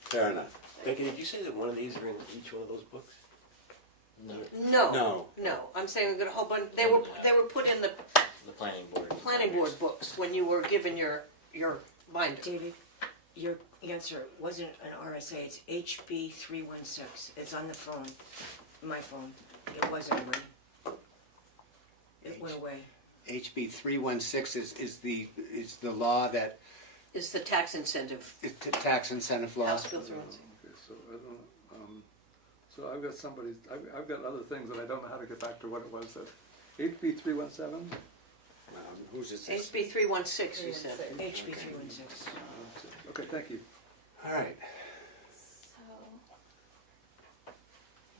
Fair enough. Becca, did you say that one of these are in each one of those books? No, No. No. I'm saying we've got a whole bunch. They were put in the the planning board. planning board books when you were given your binder. David, your answer wasn't an RSA, it's HB 316. It's on the phone, my phone. It wasn't mine. It went away. HB 316 is the law that Is the tax incentive is the tax incentive law. House Bill 316? Okay, so I don't. So I've got I've got other things that I don't know how to get back to what it was. That HB 317. Whose is this? HB 316, you said. HB 316. Okay, thank you. All right.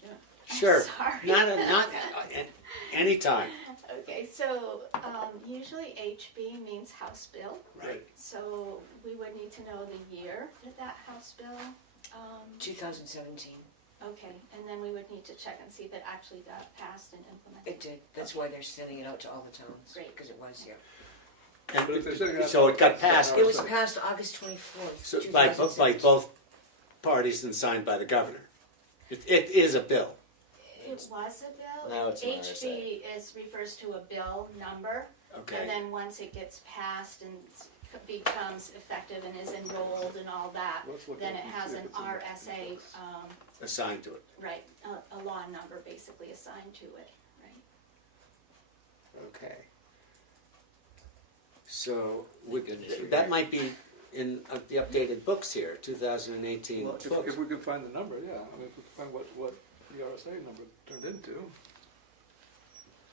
So, Sure. Sorry. Not anytime. Okay, so usually HB means House Bill. Right. So we would need to know the year that House Bill, 2017. okay, and then we would need to check and see if it actually got passed and implemented. It did. That's why they're sending it out to all the towns. Great. Because it was, yeah. And But if they're sitting out so there, it got that's not passed our It was site. passed August 24th, so by 2017. both parties and signed by the governor. It is a bill. It was a bill. Now it's an HB refers to a bill number. Okay. And then once it gets passed and becomes effective and is enrolled and all that, Let's look then up it and has see an if it's in RSA, Assigned to it. right, a law number basically assigned to it, right? Okay. So would, Goodness, you're that right. might be in the updated books here, 2018 Well, books. if we could find the number, yeah. I mean, if we could find what the RSA number turned into.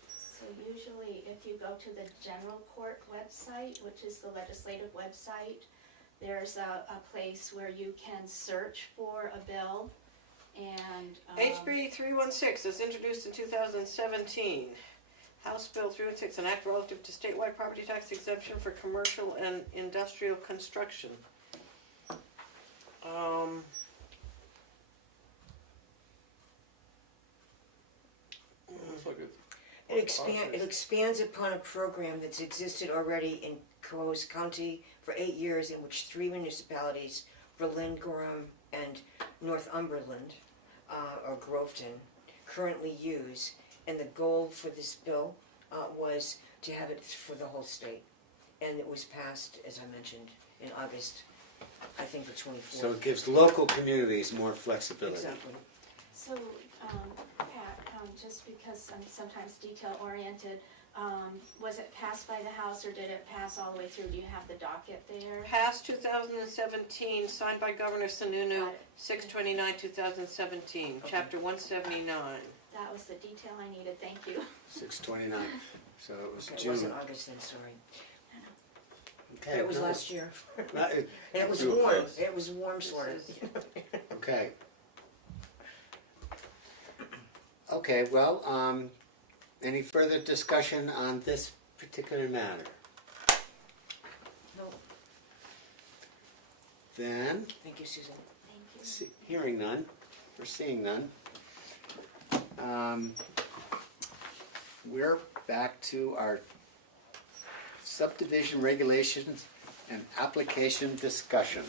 So usually if you go to the general court website, which is the legislative website, there's a place where you can search for a bill and. HB 316 is introduced in 2017. House Bill 316, an act relative to statewide property tax exemption for commercial and industrial construction. It looks like it's It expands upon a program that's existed already in Comeau County for 8 years, in which 3 municipalities, Berlin, Gorham, and Northumberland, or Groveton, currently use. And the goal for this bill was to have it for the whole state. And it was passed, as I mentioned, in August, I think the 24th. So it gives local communities more flexibility. Exactly. So, Pat, just because I'm sometimes detail oriented, was it passed by the House or did it pass all the way through? Do you have the docket there? Passed 2017, signed by Governor Sununu, Got it. 6/29/2017, Okay. Chapter 179. That was the detail I needed, thank you. 6/29. So it was Okay, it June. wasn't August then, sorry. Okay. It was no. last year. Not- And it was Too warm. close. It was warm, sort of. Okay. Okay, well, any further discussion on this particular matter? No, Then, thank you, Susan. Thank you. hearing none, or seeing none, we're back to our subdivision regulations and application discussion.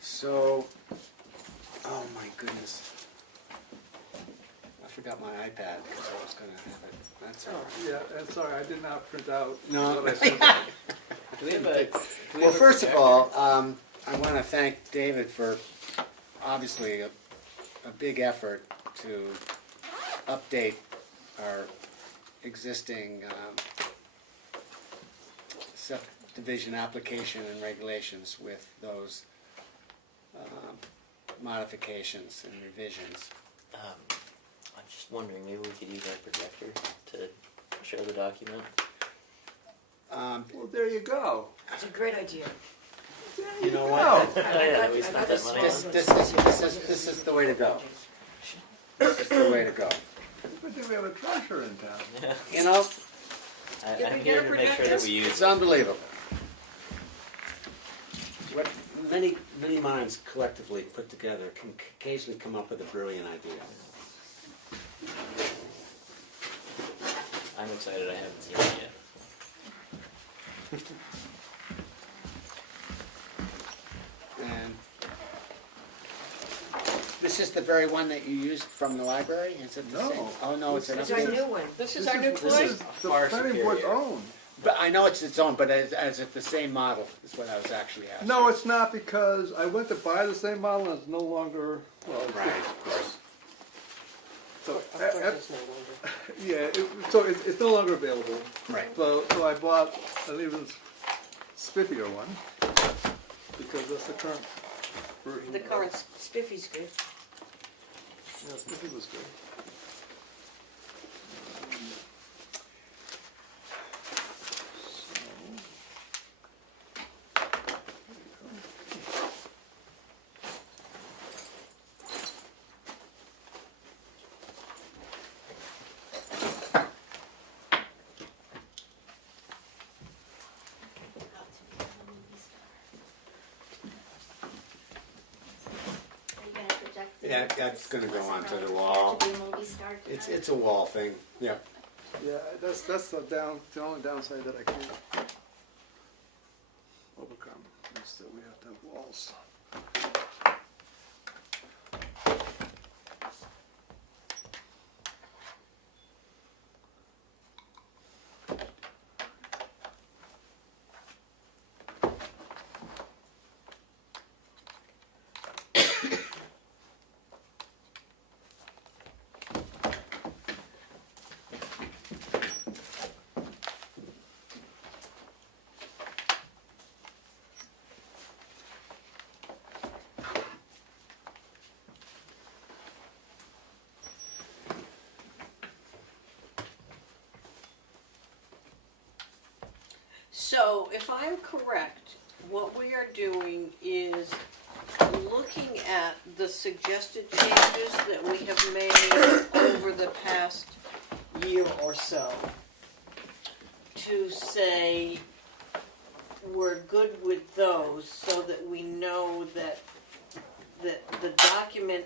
So, oh my goodness. I forgot my iPad because I was going to have it. That's all right. Yeah, and sorry, I did not print out No. what I sent. Do we have a? Well, first of all, I want to thank David for obviously a big effort to update our existing subdivision application and regulations with those modifications and revisions. I'm just wondering, maybe we could use our projector to show the document. Well, there you go. It's a great idea. You know go. what? Oh yeah, we spent that money on This, it. this is the way to go. This is the way to go. Good thing we have a treasure in town. Yeah. You know, Did I'm we here get a to make sure that projector? we use. it's unbelievable. What many minds collectively put together can occasionally come up with a brilliant idea. I'm excited. I haven't seen it yet. And this is the very one that you used from the library? Is it the No. same? Oh, no, it's an It's our update. new one. This is our new This toy? is the Far planning board's superior. own. But I know it's its own, but is it the same model is what I was actually asking. No, it's not, because I went to buy the same model and it's no longer, well, Right, of course. so, Of course it's no longer. yeah, it's no longer available. Right. So I bought an even spiffier one, because that's the current version. The current, Spiffy's good. Yeah, spiffy was good. Yeah, that's gonna go Wasn't onto really the prepared wall. to be a movie star It's tonight. a wall thing, yeah. Yeah, that's the only downside that I can't overcome, is that we have to have walls. So, if I'm correct, what we are doing is looking at the suggested changes that we have made over the past year or so to say we're good with those so that we know that the document,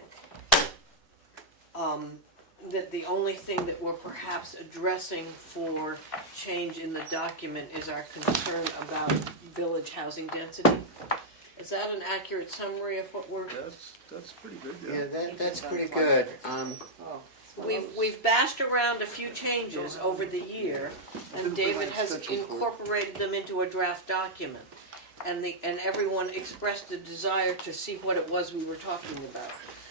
that the only thing that we're perhaps addressing for change in the document is our concern about village housing density. Is that an accurate summary of what we're? That's pretty good, Yeah, yeah. that's pretty good. Oh. We've bashed around a few changes over the year, and David has incorporated them into a draft document. And everyone expressed a desire to see what it was we were talking about.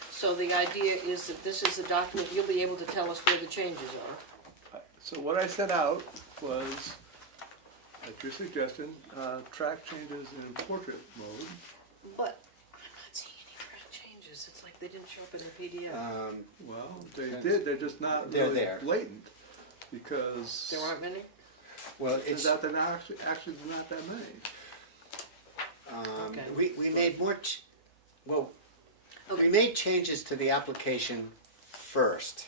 So the idea is that this is a document, you'll be able to tell us where the changes are. So what I set out was, at your suggestion, track changes in portrait mode. But I'm not seeing any track changes, it's like they didn't show up in the PDF. Well, they did, they're just not They're really there. blatant, because There aren't many? Well, it turns it's, out they're not actually not that many. Okay. we made more, well, we Okay. made changes to the application first,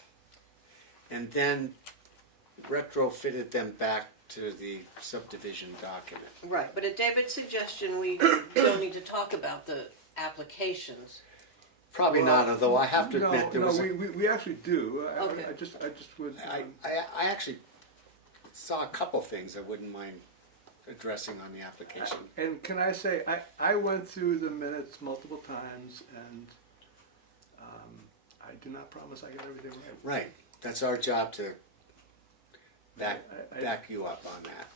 and then retrofitted them back to the subdivision document. Right, but at David's suggestion, we don't need to talk about the applications. Probably not, although I have to No, admit there no, was we actually do. Okay. I just would. I actually saw a couple things I wouldn't mind addressing on the application. And can I say, I went through the minutes multiple times, and I do not promise I got everything right. Right, that's our job to back I- back you up on that.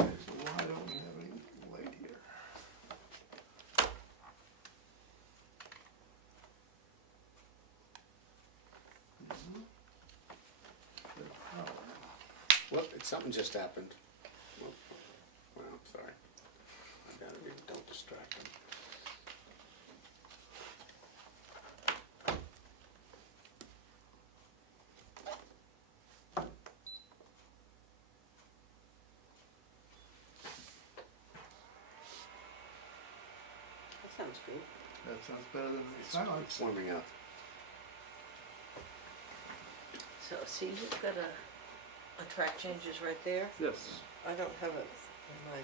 Okay, so why don't we have any light here? Whoop, something just happened. Whoop. Well, I'm sorry. I gotta read, don't distract them. That sounds good. That sounds better than the It's silence. warming up. So, see, you've got a track changes right there. Yes. I don't have it in my.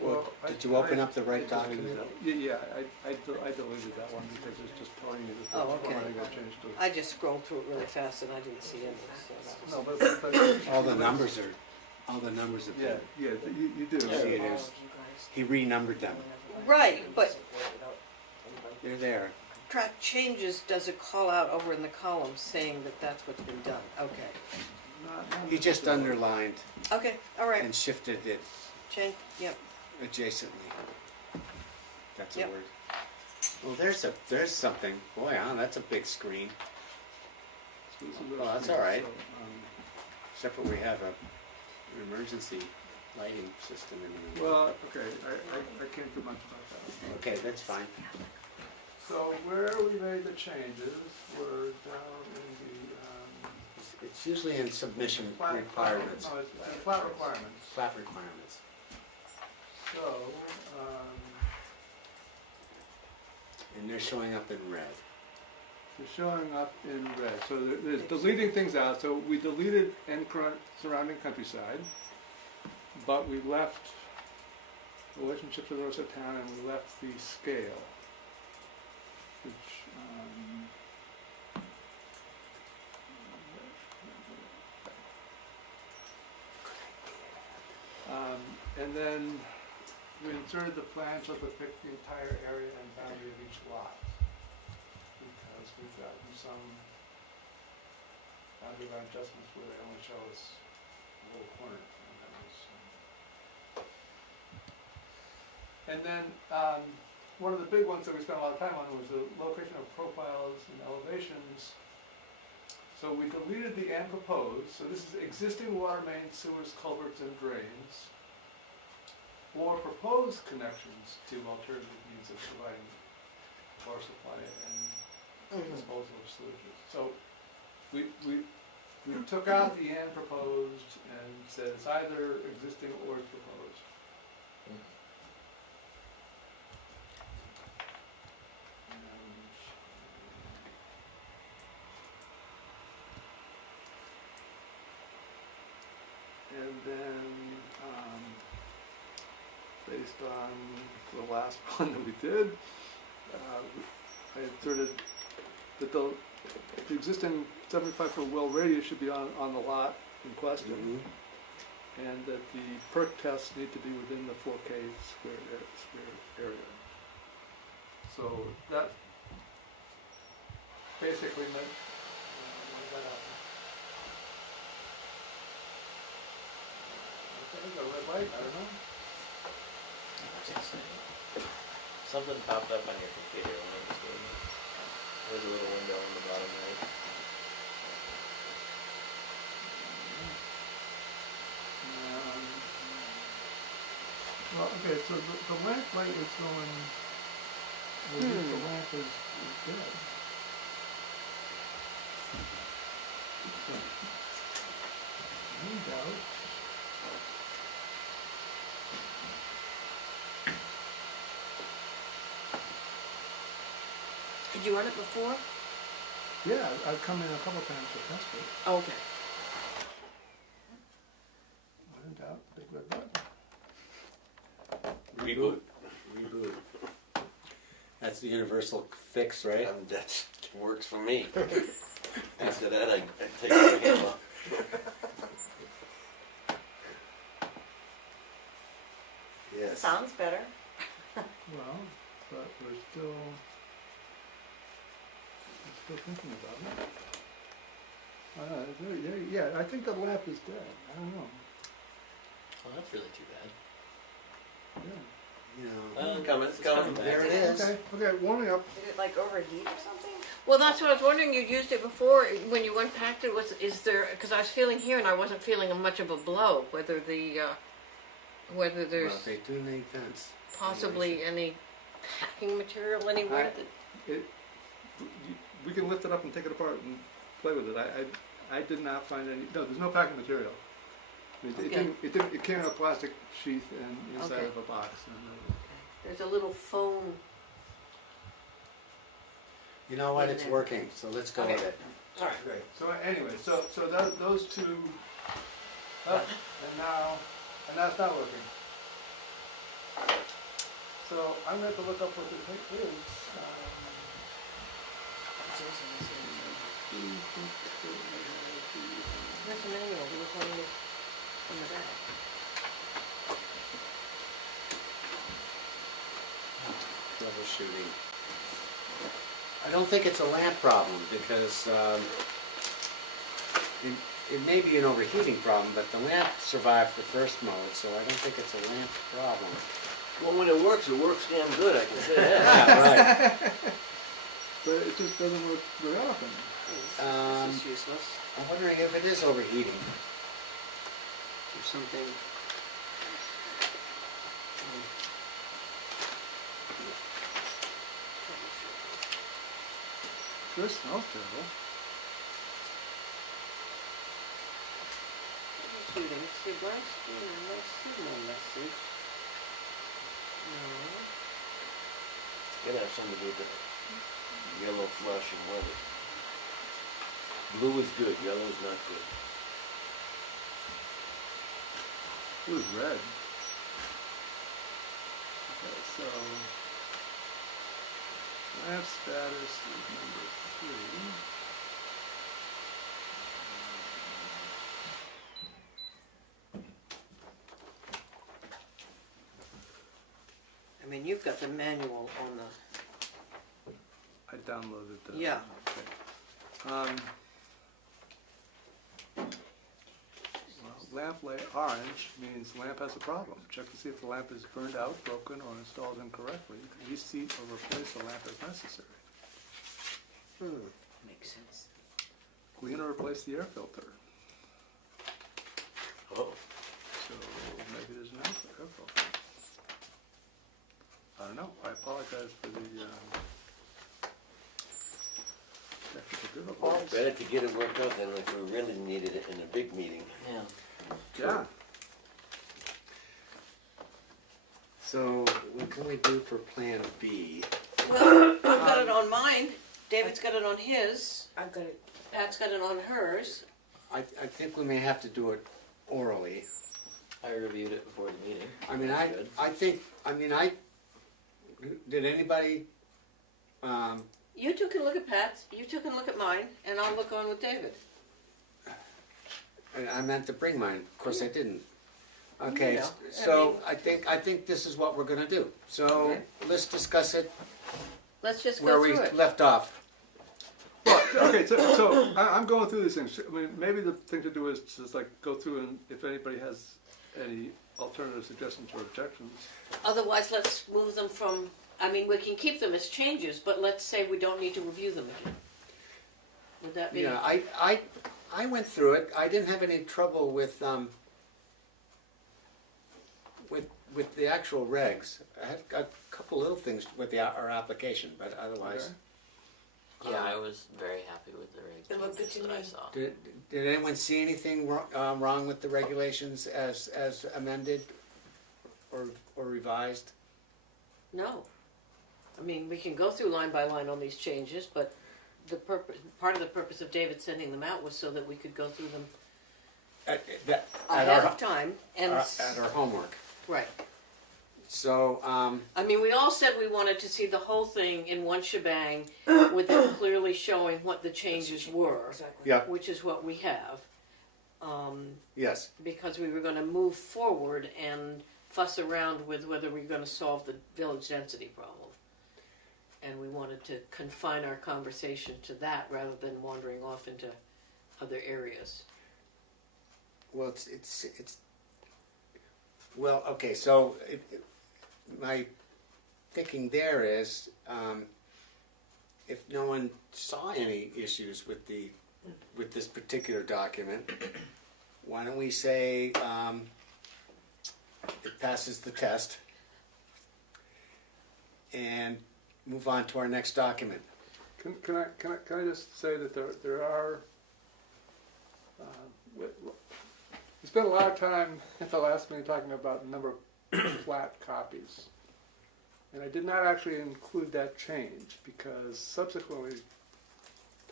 Well, did you open up the right document? Yeah, I deleted that one because it's just telling you that Oh, okay. formatting got changed to. I just scrolled through it really fast and I didn't see any, so that was. No, but. All the numbers have Yeah, been, you do. Yeah, it is. He renumbered them. Right, but They're there. track changes does a call out over in the column saying that that's what's been done. Okay. He just underlined Okay, all right. and shifted it Change, yep. adjacently. That's a Yep. word. Well, there's something. Boy, that's a big screen. Well, that's all right. Except for we have an emergency lighting system in the Well, okay, I can't do much about that. Okay, that's fine. So where we made the changes were down in It's usually in submission the plat requirements. No, it's plat requirements. Flat requirements. So, And they're showing up in red. they're showing up in red. So there's deleting things out. So we deleted and surrounding countryside, but we left relationships with the rest of town, and we left the scale, which, and then we inserted the plan so to pick the entire area and boundary of each lot, because we've gotten some boundary line adjustments where they only show us a little corner. And then, one of the big ones that we spent a lot of time on was the location of profiles and elevations. So we deleted the and proposed, so this is existing water mains, sewers, culverts, and drains, or proposed connections to alternative means of providing water supply and disposal of sewages. So we took out the and proposed and said it's either existing or it's proposed. And then, based on the last one that we did, I inserted that the existing 75-foot well radius should be on the lot in question, and that the perk tests need to be within the 4K square area. So that basically meant, what did that happen? A red light, I don't know. Something popped up on your computer when I was doing it. There's a little window on the bottom right. Well, okay, so the lamp light is going, the lamp is dead. So, no doubt. Did you run it before? Yeah, I've come in a couple times to test it. Oh, okay. No doubt, big red button. Reboot. That's the universal fix, right? That works for me. After that, I take my hand off. Yes. Sounds better. Well, but we're still thinking about it. Yeah, I think the lamp is dead. I don't know. Well, that's really too bad. Yeah. You know, It's coming. there it is. Okay, warming up. Did it like overheat or something? Well, that's what I was wondering. You used it before when you unpacked it. Is there? Because I was feeling here, and I wasn't feeling much of a blow. Whether there's Well, they do need vents. possibly any packing material anywhere We can lift it up and take it apart and play with it. I did not find any. No, there's no packing material. It came in a plastic sheath and inside Okay. of a box. there's a little foam. You know what? It's working, so let's go with it. All right, great. So anyway, so those two, and now it's not working. So I'm going to have to look up what the thing is. That's an annual. There was one in the back. Troubleshooting. I don't think it's a lamp problem because it may be an overheating problem, but the lamp survived for first mode, so I don't think it's a lamp problem. Well, when it works damn good, I can say that. Yeah, right. But it just doesn't work very often. This is useless. I'm wondering if it is overheating. Or something. Sure smells terrible. Shooting. See, black skin and no signal message. No. Gotta have something to do with the yellow flush and weather. Blue is good, yellow is not good. It was red. So, lamp status is number 3. I mean, you've got the manual on the, I downloaded the. Yeah. Okay. Lamp light orange means lamp has a problem. Check to see if the lamp is burned out, broken, or installed incorrectly. Reseat or replace the lamp as necessary. Makes sense. Clean or replace the air filter. Oh, So maybe there's an air filter. I don't know. I apologize for the technical difficulties. better to get it worked out than if we really needed it in a big meeting. Yeah. Yeah. So what can we do for Plan B? well, I've got it on mine, David's got it on his, I've got it. Pat's got it on hers. I think we may have to do it orally. I reviewed it before the meeting. I mean, Good. did anybody, You two can look at Pat's, you two can look at mine, and I'll look on with David. I meant to bring mine, of course I didn't. Okay, Yeah, so I think this is what we're gonna do. So Okay. let's discuss it Let's just where go we through it. left off. Well, okay, so I'm going through these things. I mean, maybe the thing to do is just like go through and if anybody has any alternative suggestions or objections. Otherwise, let's move them from, I mean, we can keep them as changes, but let's say we don't need to review them again. Would that be? Yeah, I went through it. I didn't have any trouble with the actual regs. I had a couple little things with our application, but otherwise. Yeah, I was very happy with the It looked good changes to that I me. saw. Did anyone see anything wrong with the regulations as amended or revised? No. I mean, we can go through line by line on these changes, but part of the purpose of David sending them out was so that we could go through them At ahead of time and. at our homework. Right. So, I mean, we all said we wanted to see the whole thing in one shebang with them clearly showing what the changes were, Exactly. yeah, which is what we have. yes. Because we were going to move forward and fuss around with whether we were going to solve the village density problem. And we wanted to confine our conversation to that rather than wandering off into other areas. Well, it's well, okay, so my thinking there is, if no one saw any issues with this particular document, why don't we say it passes the test and move on to our next document. Can I just say that there are. We spent a lot of time at the last meeting talking about the number of flat copies. And I did not actually include that change because subsequently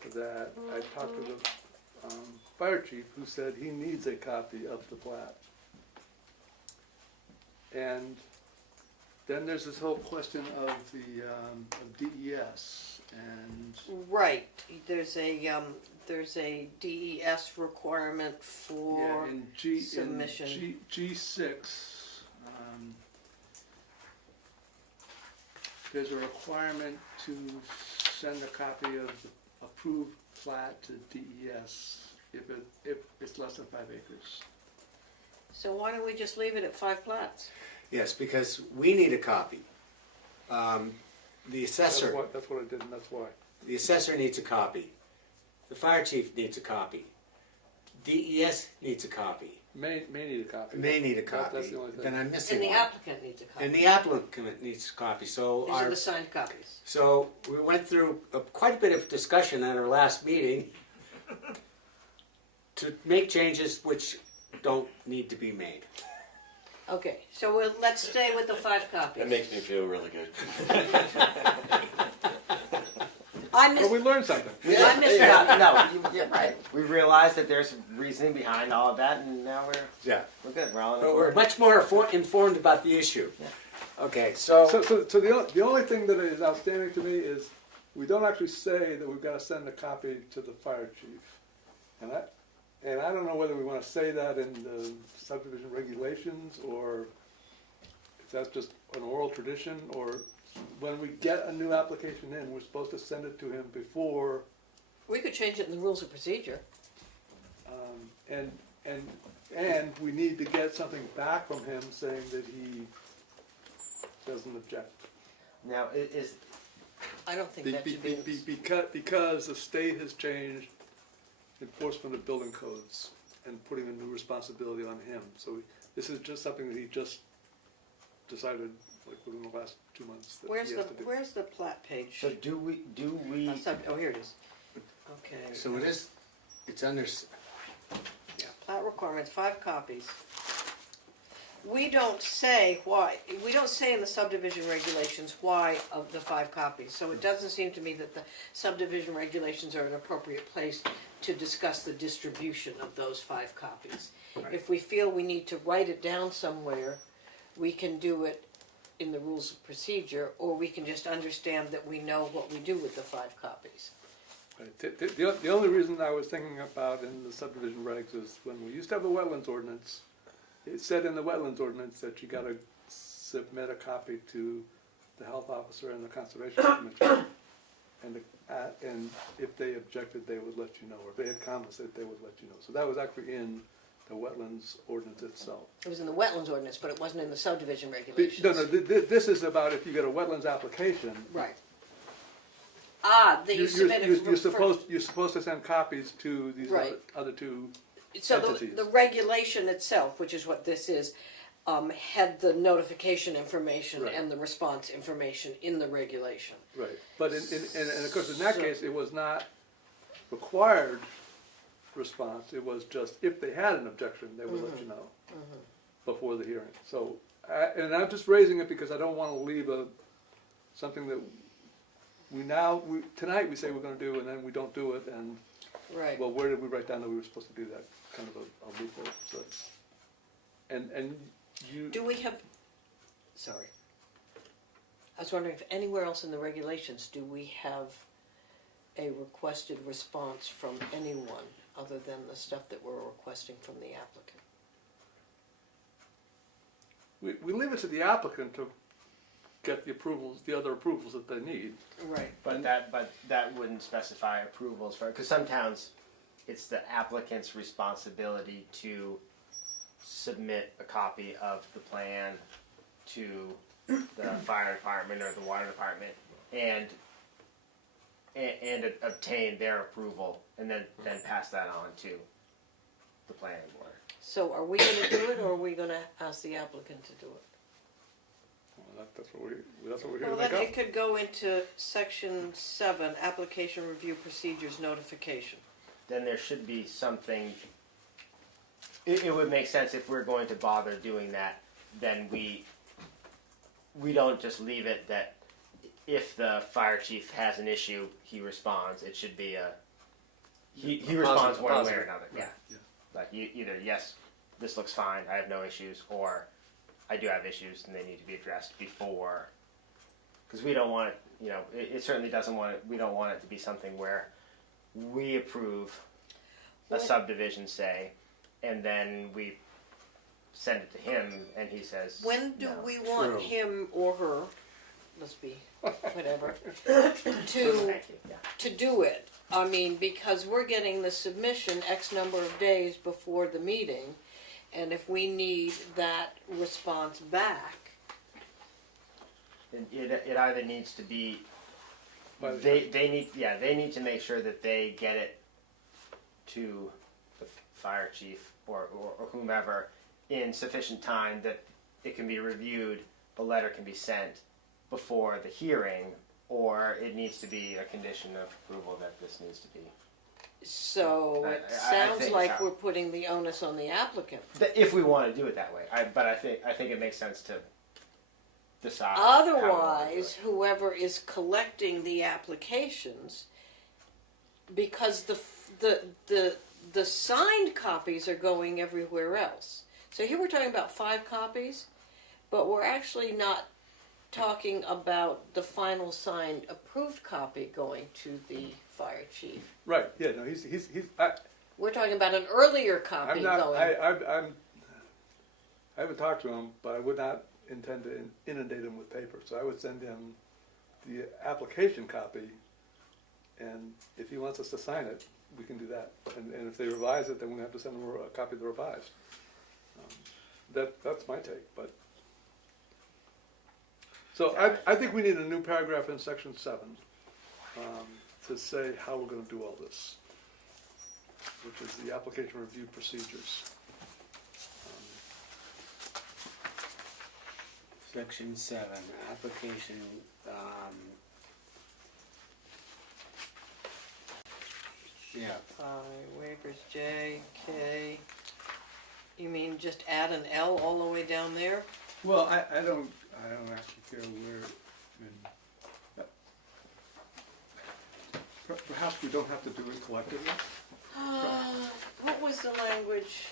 to that, I talked to the fire chief who said he needs a copy of the plat. And then there's this whole question of the of DES and Right. There's a DES requirement for in submission. G6, there's a requirement to send a copy of the approved plat to DES if it's less than 5 acres. So why don't we just leave it at 5 plats? Yes, because we need a copy. The assessor. That's what I did, and that's why. The assessor needs a copy. The fire chief needs a copy. DES needs a copy. May need a copy. May need a copy. That's the only thing. Then I'm missing And the one. applicant needs a copy. And the applicant needs a copy. So These are the signed copies. so we went through quite a bit of discussion at our last meeting to make changes which don't need to be made. Okay, so let's stay with the 5 copies. That makes me feel really good. I Well, missed, we learned something. I missed Yeah, out. no, you're right. We realized that there's reasoning behind all of that, and now Yeah. we're good. We're all in But we're much more informed about the issue. Okay, so, So the only thing that is outstanding to me is we don't actually say that we've got to send a copy to the fire chief. And I don't know whether we want to say that in the subdivision regulations, or if that's just an oral tradition, or when we get a new application in, we're supposed to send it to him before, We could change it in the rules of procedure. and we need to get something back from him saying that he doesn't object. Now, is I don't think that should be. Because the state has changed enforcement of building codes and putting a new responsibility on him. So this is just something that he just decided, like, within the last 2 months that Where's he the has to do. Where's the plat page? so do we Oh, here it is. Okay. so it is, it's under, Plat requirements, 5 copies. We don't say why, we don't say in the subdivision regulations why of the 5 copies. So it doesn't seem to me that the subdivision regulations are an appropriate place to discuss the distribution of those 5 copies. If we feel we need to write it down somewhere, we can do it in the rules of procedure, or we can just understand that we know what we do with the 5 copies. Right. The only reason I was thinking about in the subdivision regs is when we used to have a wetlands ordinance, it said in the wetlands ordinance that you gotta submit a copy to the health officer and the conservation commission. And if they objected, they would let you know, or if they had comments, they would let you know. So that was actually in the wetlands ordinance itself. It was in the wetlands ordinance, but it wasn't in the subdivision regulations. No, this is about if you get a wetlands application. Right. Ah, that you submitted You're supposed to send copies to these Right. other 2 So entities. the regulation itself, which is what this is, had the notification information Right. and the response information in the regulation. Right, but and of course, in that So- case, it was not required response, it was just if they had an objection, they would let you know before the hearing. So, and I'm just raising it because I don't want to leave something that tonight we say we're gonna do, and then we don't do it, and, Right. well, where did we write down that we were supposed to do that? Kind of a loophole, so it's, and you. Do we have, sorry. I was wondering if anywhere else in the regulations, do we have a requested response from anyone other than the stuff that we're requesting from the applicant? We leave it to the applicant to get the other approvals that they need. Right. But that wouldn't specify approvals for, because some towns, it's the applicant's responsibility to submit a copy of the plan to the fire department or the water department and obtain their approval and then pass that on to the planning board. So are we gonna do it, or are we gonna ask the applicant to do it? Well, that's what we're here Well, to make then up. it could go into section 7, application review procedures notification. Then there should be something, it would make sense if we're going to bother doing that, then we don't just leave it that if the fire chief has an issue, he responds. It should be he responds one way or positive. another. Yeah. Yeah. Like either yes, this looks fine, I have no issues, or I do have issues and they need to be addressed before. Because we don't want it, it certainly doesn't want it. We don't want it to be something where we approve a Well, subdivision, say, and then we send it to him and he says, When do no. we want True. him or her, let's be, whatever, Thank you. Yeah. to do it? I mean, because we're getting the submission X number of days before the meeting, and if we need that response back, It either needs to be By the they need to make sure that they get it to the fire chief or whomever in sufficient time that it can be reviewed, a letter can be sent before the hearing, or it needs to be a condition of approval that this needs to be. so it I sounds think like so. we're putting the onus on the applicant. If we want to do it that way, but I think it makes sense to decide. how we want to do Otherwise, it. whoever is collecting the applications, because the signed copies are going everywhere else. So here we're talking about 5 copies. But we're actually not talking about the final signed approved copy going to the fire chief. Right, yeah, no, he's, We're talking about an earlier copy I'm not, going. I haven't talked to him, but I would not intend to inundate him with paper, so I would send him the application copy, and if he wants us to sign it, we can do that. And if they revise it, then we have to send them a copy of the revised. That's my take, but. So I think we need a new paragraph in section 7 to say how we're gonna do all this, which is the application review procedures. Section 7, application, yeah, Waivers J, K. You mean just add an L all the way down there? Well, I don't actually care where, perhaps we don't have to do it collectively. What was the language?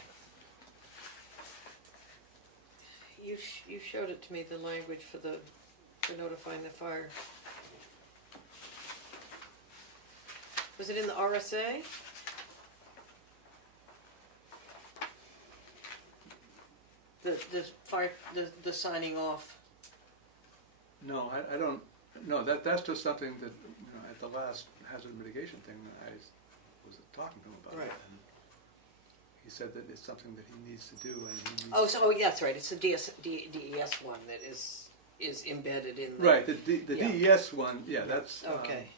You showed it to me, the language for notifying the fire. Was it in the RSA? The signing off. No, I don't, no, that's just something that, at the last hazard mitigation thing, I was talking to him about it. Right. And he said that it's something that he needs to do, and he needs. Oh, yeah, that's right. It's the DES one that is embedded in the. Right, the Yeah. DES one, yeah, that's. Okay.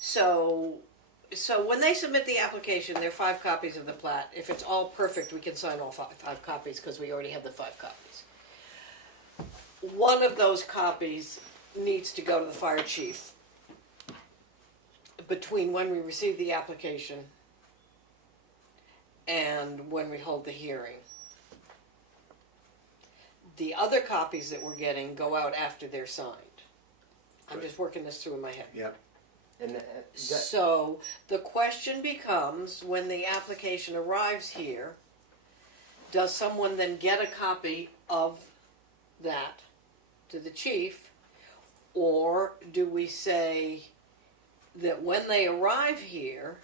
So when they submit the application, there are 5 copies of the plat. If it's all perfect, we can sign all five copies because we already have the 5 copies. One of those copies needs to go to the fire chief between when we receive the application and when we hold the hearing. The other copies that we're getting go out after they're signed. I'm Right. just working this through in my head. yep. And So the question becomes, when the application arrives here, does someone then get a copy of that to the chief? Or do we say that when they arrive here,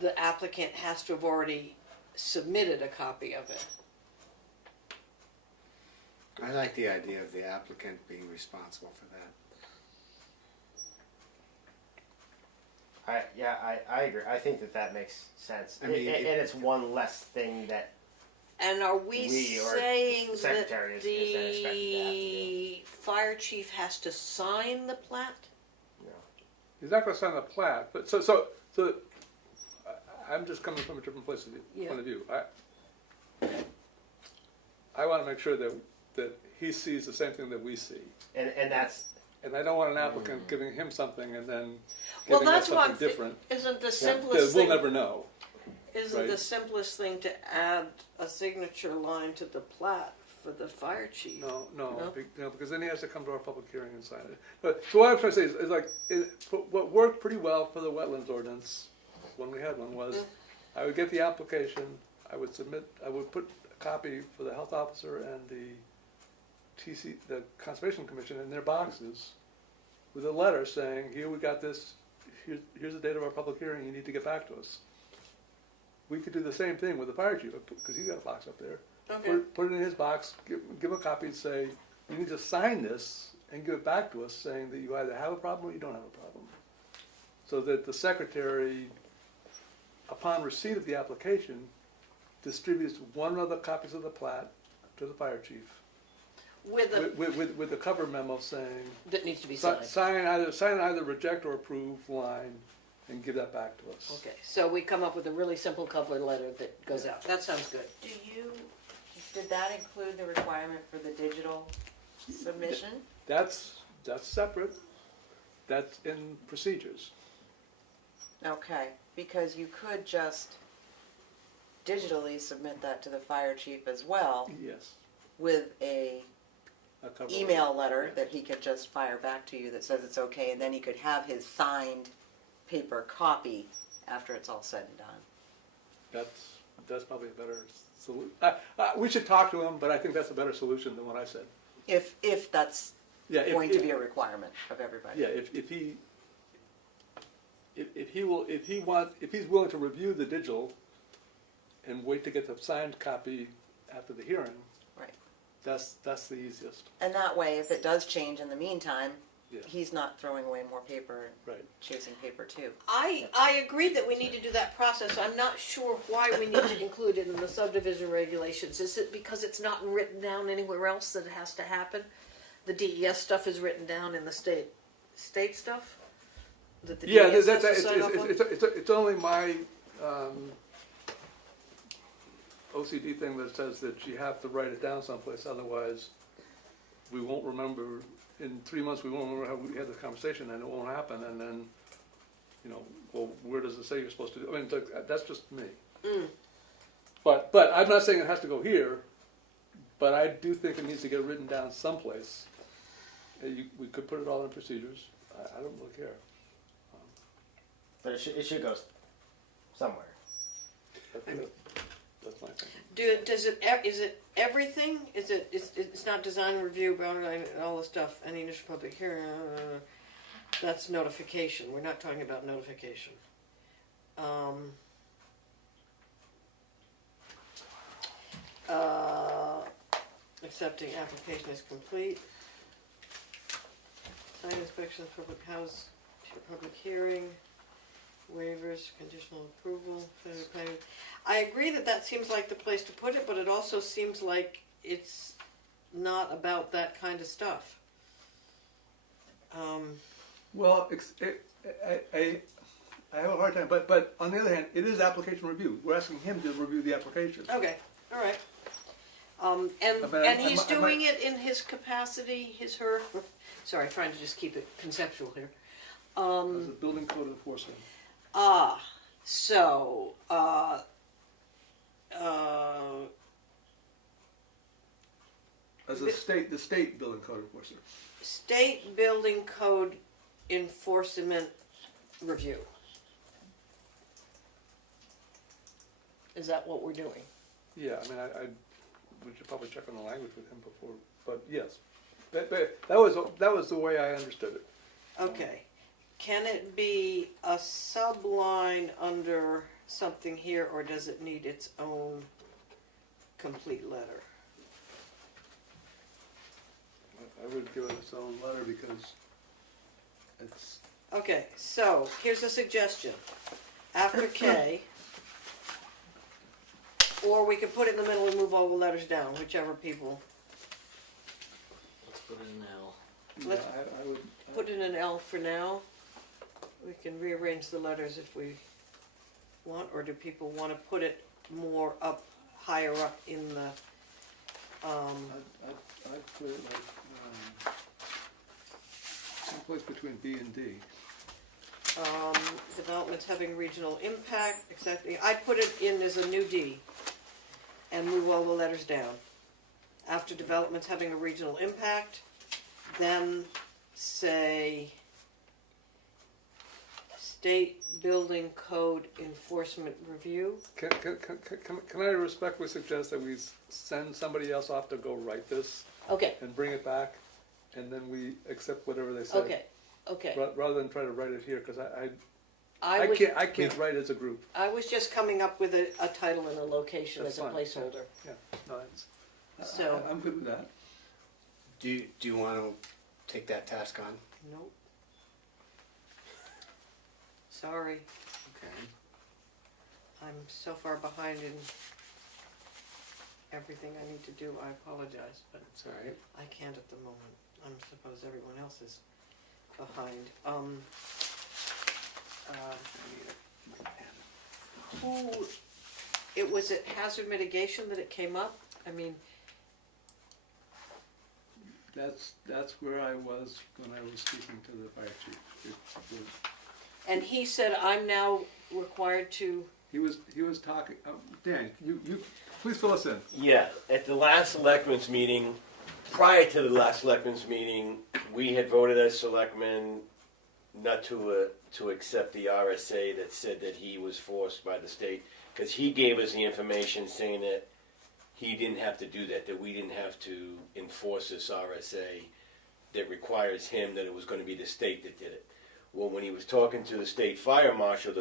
the applicant has to have already submitted a copy of it? I like the idea of the applicant being responsible for that. I agree. I think that makes sense. I mean, and it's one less thing that And are we We or saying that secretary is expected to have to the fire chief has to sign the plat? He's not gonna sign the plat, but so I'm just coming from a different point of view. I wanna make sure that he sees the same thing that we see. and that's And I don't want an applicant giving him something and then Well, giving us that's what something different. Isn't the that simplest we'll thing? never know. Isn't right? the simplest thing to add a signature line to the plat for the fire chief? No, because then he has to come to our public hearing and sign it. But so what I'm trying to say is like, what worked pretty well for the wetlands ordinance, when we had one, was I would get the application, I would put a copy for the health officer and the Conservation Commission in their boxes with a letter saying, here we got this, here's the date of our public hearing, you need to get back to us. We could do the same thing with the fire chief, because he's got a box up there. Okay. Put it in his box, give him a copy and say, you need to sign this and give it back to us saying that you either have a problem or you don't have a problem. So that the secretary, upon receipt of the application, distributes one of the copies of the plat to the fire chief. With the cover memo saying, That needs to be signed. sign either reject or approve line and give that back to us. Okay, so we come up with a really simple cover letter that goes out. That sounds good. Did that include the requirement for the digital submission? That's separate. That's in procedures. Okay, because you could just digitally submit that to the fire chief as well Yes. with a A cover email letter that he could just fire back to you that says it's okay, and then he could have his signed paper copy after it's all said and done. that's probably a better solution. We should talk to him, but I think that's a better solution than what I said. If that's Yeah, going to be a requirement of everybody. Yeah, if he's willing to review the digital and wait to get the signed copy after the hearing, Right. that's the easiest. And that way, if it does change in the meantime, Yeah. he's not throwing away more paper, Right. chasing paper too. I agree that we need to do that process. I'm not sure why we need to include it in the subdivision regulations. Is it because it's not written down anywhere else that it has to happen? The DES stuff is written down in the state stuff? That the Yeah, DES that's, has to sign off on? it's only my OCD thing that says that you have to write it down someplace, otherwise we won't remember, in 3 months we won't remember how we had the conversation, and it won't happen, and then, well, where does it say you're supposed to do? I mean, that's just me. But I'm not saying it has to go here, but I do think it needs to get written down someplace. We could put it all in procedures. I don't really care. But it should go somewhere. That's my thing. Is it everything? It's not design review, boundary line, all the stuff, any initial public hearing, that's notification. We're not talking about notification. Accepting application is complete. Site inspections, public house, public hearing, waivers, conditional approval, planning. I agree that seems like the place to put it, but it also seems like it's not about that kind of stuff. Well, I have a hard time, but on the other hand, it is application review. We're asking him to review the application. Okay, all right. But And he's doing it in his capacity, her. Sorry, trying to just keep it conceptual here. As a building code enforcement. So, As the state building code enforcer. state building code enforcement review. Is that what we're doing? Yeah, I mean, we should probably check on the language with him before, but yes. That was the way I understood it. Okay. Can it be a subline under something here, or does it need its own complete letter? I would give it its own letter because it's, Okay, so here's a suggestion. After K, or we could put it in the middle and move all the letters down, whichever people. Let's put it in L. Let's yeah, I would. put in an L for now. We can rearrange the letters if we want, or do people want to put it more up, higher up in the, I'd put it like, someplace between B and D. developments having regional impact, exactly. I'd put it in as a new D and move all the letters down. After developments having a regional impact, then say state building code enforcement review. Can I respectfully suggest that we send somebody else off to go write this Okay, and bring it back, and then we accept whatever they say? okay. Rather than try to write it here, because I I can't write as a group. I was just coming up with a title and a location That's as a fine. placeholder. Yeah, no, So- I'm good with that. Do you want to take that task on? Nope. Sorry, Okay. I'm so far behind in everything I need to do. I apologize, but That's all right. I can't at the moment. I suppose everyone else is behind. It was at hazard mitigation that it came up? I mean, That's where I was when I was speaking to the fire chief. and he said, I'm now required to, He was talking. Dan, you please fill us in. Yeah, at the last selectmen's meeting, prior to the last selectmen's meeting, we had voted as selectmen not to accept the RSA that said that he was forced by the state, because he gave us the information saying that he didn't have to do that, that we didn't have to enforce this RSA that requires him, that it was going to be the state that did it. Well, when he was talking to the state fire marshal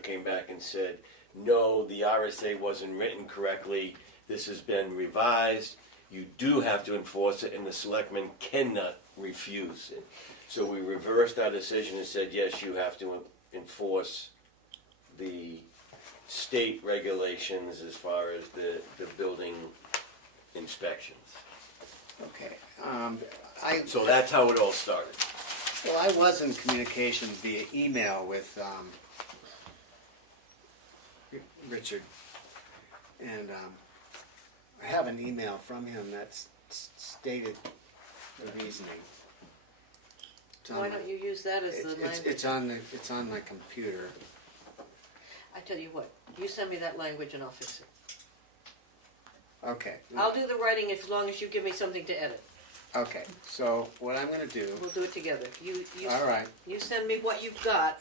came back and said, no, the RSA wasn't written correctly, this has been revised, you do have to enforce it, and the selectmen cannot refuse it. So we reversed our decision and said, yes, you have to enforce the state regulations as far as the building inspections. Okay, So that's how it all started. well, I was in communication via email with Richard, and I have an email from him that stated the reasoning. It's on Why my- don't you use that as the language? It's on my computer. I tell you what, you send me that language and I'll fix it. Okay. I'll do the writing as long as you give me something to edit. Okay, so what I'm gonna do, We'll do it together. all right, You send me what you've got,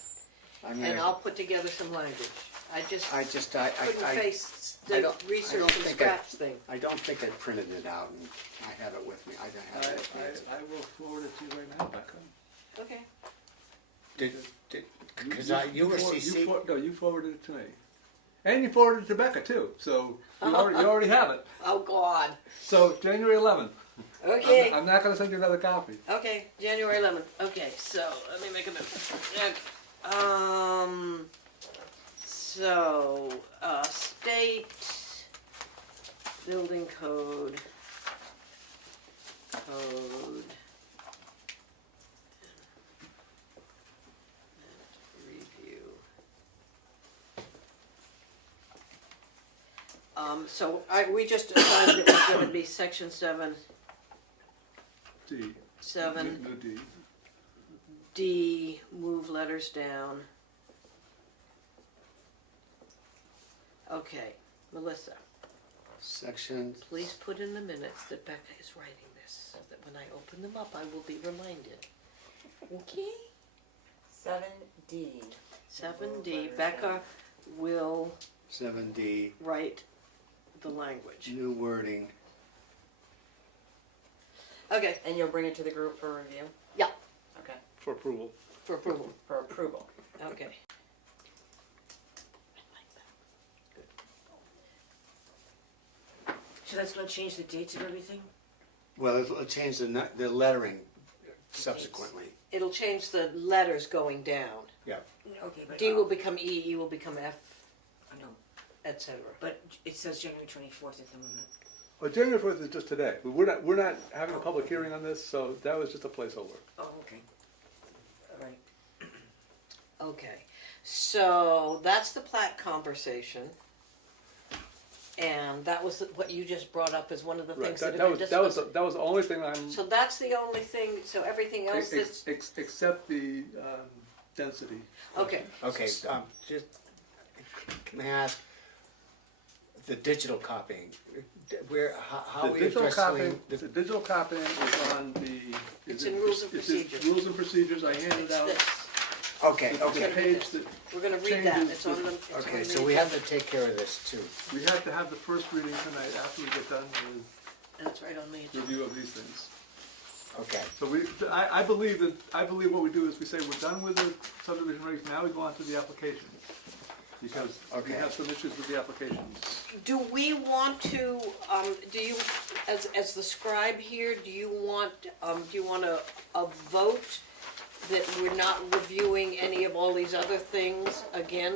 I'm and gonna, I'll put together some language. I I couldn't face I the don't- I research don't and think I- scraps thing. I don't think I printed it out, and I have it with me, I have it with me. I will forward it to you right now, Becca. Okay. Because you were CC. No, you forwarded it to me. And you forwarded it to Becca too, so you already have it. Oh, God. So January 11th. Okay. I'm not gonna send you another copy. Okay, January 11th. Okay, so let me make a note. Okay. So, state building code, review. So we just decided it was going to be section 7. D. 7. No D. D, move letters down. Okay, Melissa, Section, please put in the minutes that Becca is writing this, so that when I open them up, I will be reminded. Okay? 7D. 7D, Becca will 7D, write the language. new wording. Okay, And you'll bring it to the group for review? yeah, Okay. For approval. for approval. For approval. Okay. So that's gonna change the dates of everything? Well, it'll change the lettering subsequently. It'll change the letters going down. Yeah. Okay, but. D will become E, E will become F, I know, etc. but it says January 24th at the moment. Well, January 4th is just today. But we're not having a public hearing on this, so that was just a placeholder. Oh, okay. All right. Okay, so that's the plat conversation. And that was what you just brought up as one of the Right. things That, that that have was been that was discussed. that was the only thing I'm. So that's the only thing, so everything else that's, Except the density. okay. Okay, just, can I ask, the digital copying, how The we digital copying. addressing The digital copying is on the. It's in rules and it's in procedures. Rules and procedures. I handed It's out this. Okay, the okay, page that We're gonna read that, changes it's on the, it's okay, on so the we have agenda. to take care of this too. we have to have the first reading tonight after we get done with That's right on the agenda. review of these things. Okay, So I believe what we do is we say we're done with the subdivision regs, now we go on to the application. Because we Okay. have some issues with the applications. Do we want to, do you, as the scribe here, do you want a vote that we're not reviewing any of all these other things again?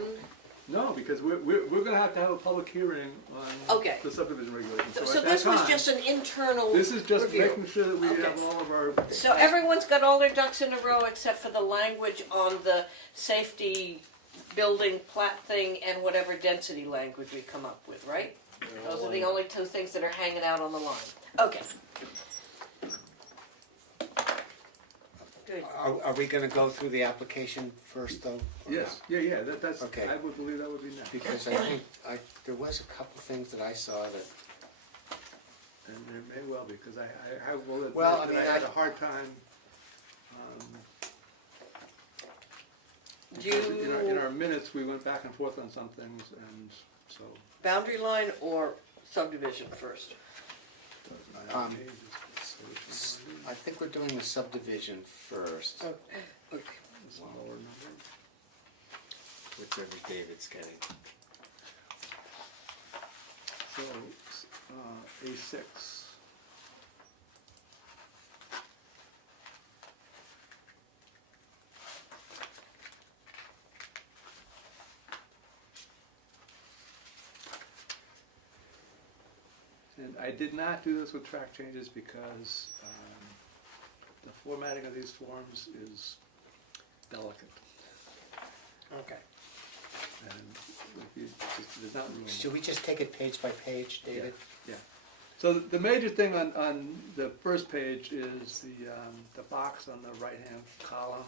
No, because we're gonna have a public hearing on Okay. the subdivision regulations. So at this that was time, just an internal This is just review. making sure that we Okay. have all of our. So everyone's got all their ducks in a row except for the language on the safety building plat thing and whatever density language we come up with, right? Those are the only two things that are hanging out on the line. Okay. Good. are we gonna go through the application first though? or Yes, not? yeah, that's, Okay. I would believe that would be next. Because I think, there was a couple things that I saw that, And it may well be, because I will admit Well, I that mean, I had I- a hard time In our minutes, we went back and forth on some things, and so. Boundary line or subdivision first? I think we're doing the subdivision first, Okay. Smaller number. whichever David's getting. So, A6. And I did not do this with track changes because the formatting of these forms is delicate. Okay. And there's not room. Should we just take it page by page, David? Yeah. So the major thing on the first page is the box on the right-hand column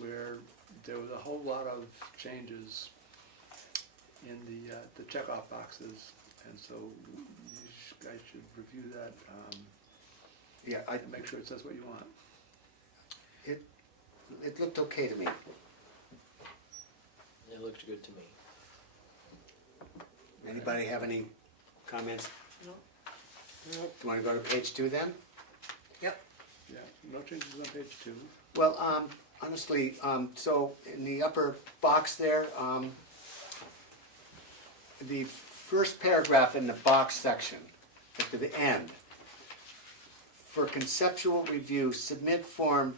where there was a whole lot of changes in the checkoff boxes, and so you guys should review that. Yeah, And make sure it says what you want. it looked okay to me. It looked good to me. Anybody have any comments? No. Do you want to go to page 2 then? Yep. Yeah, no changes on page 2. Well, honestly, so in the upper box there, the first paragraph in the box section, at the end, for conceptual review, submit form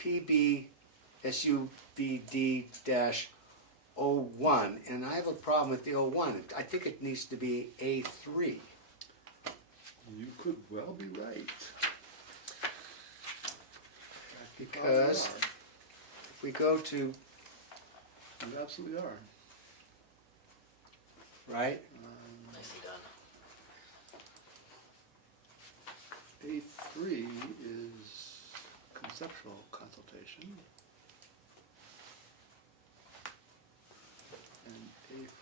PBSUBD-01, and I have a problem with the 01. I think it needs to be A3. You could well be right. Because if we go to, You absolutely are. right, Nicely done. A3 is conceptual consultation. And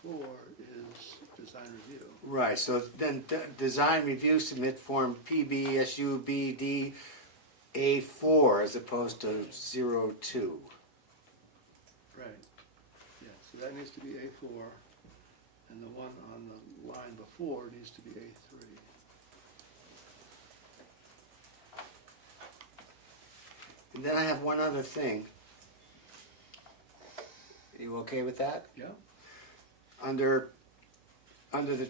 A4 is design review. right, so then design review, submit form PBSUBD A4 as opposed to 02. Right. Yeah, so that needs to be A4, and the one on the line before needs to be A3. And then I have one other thing. You okay with that? Yeah? Under the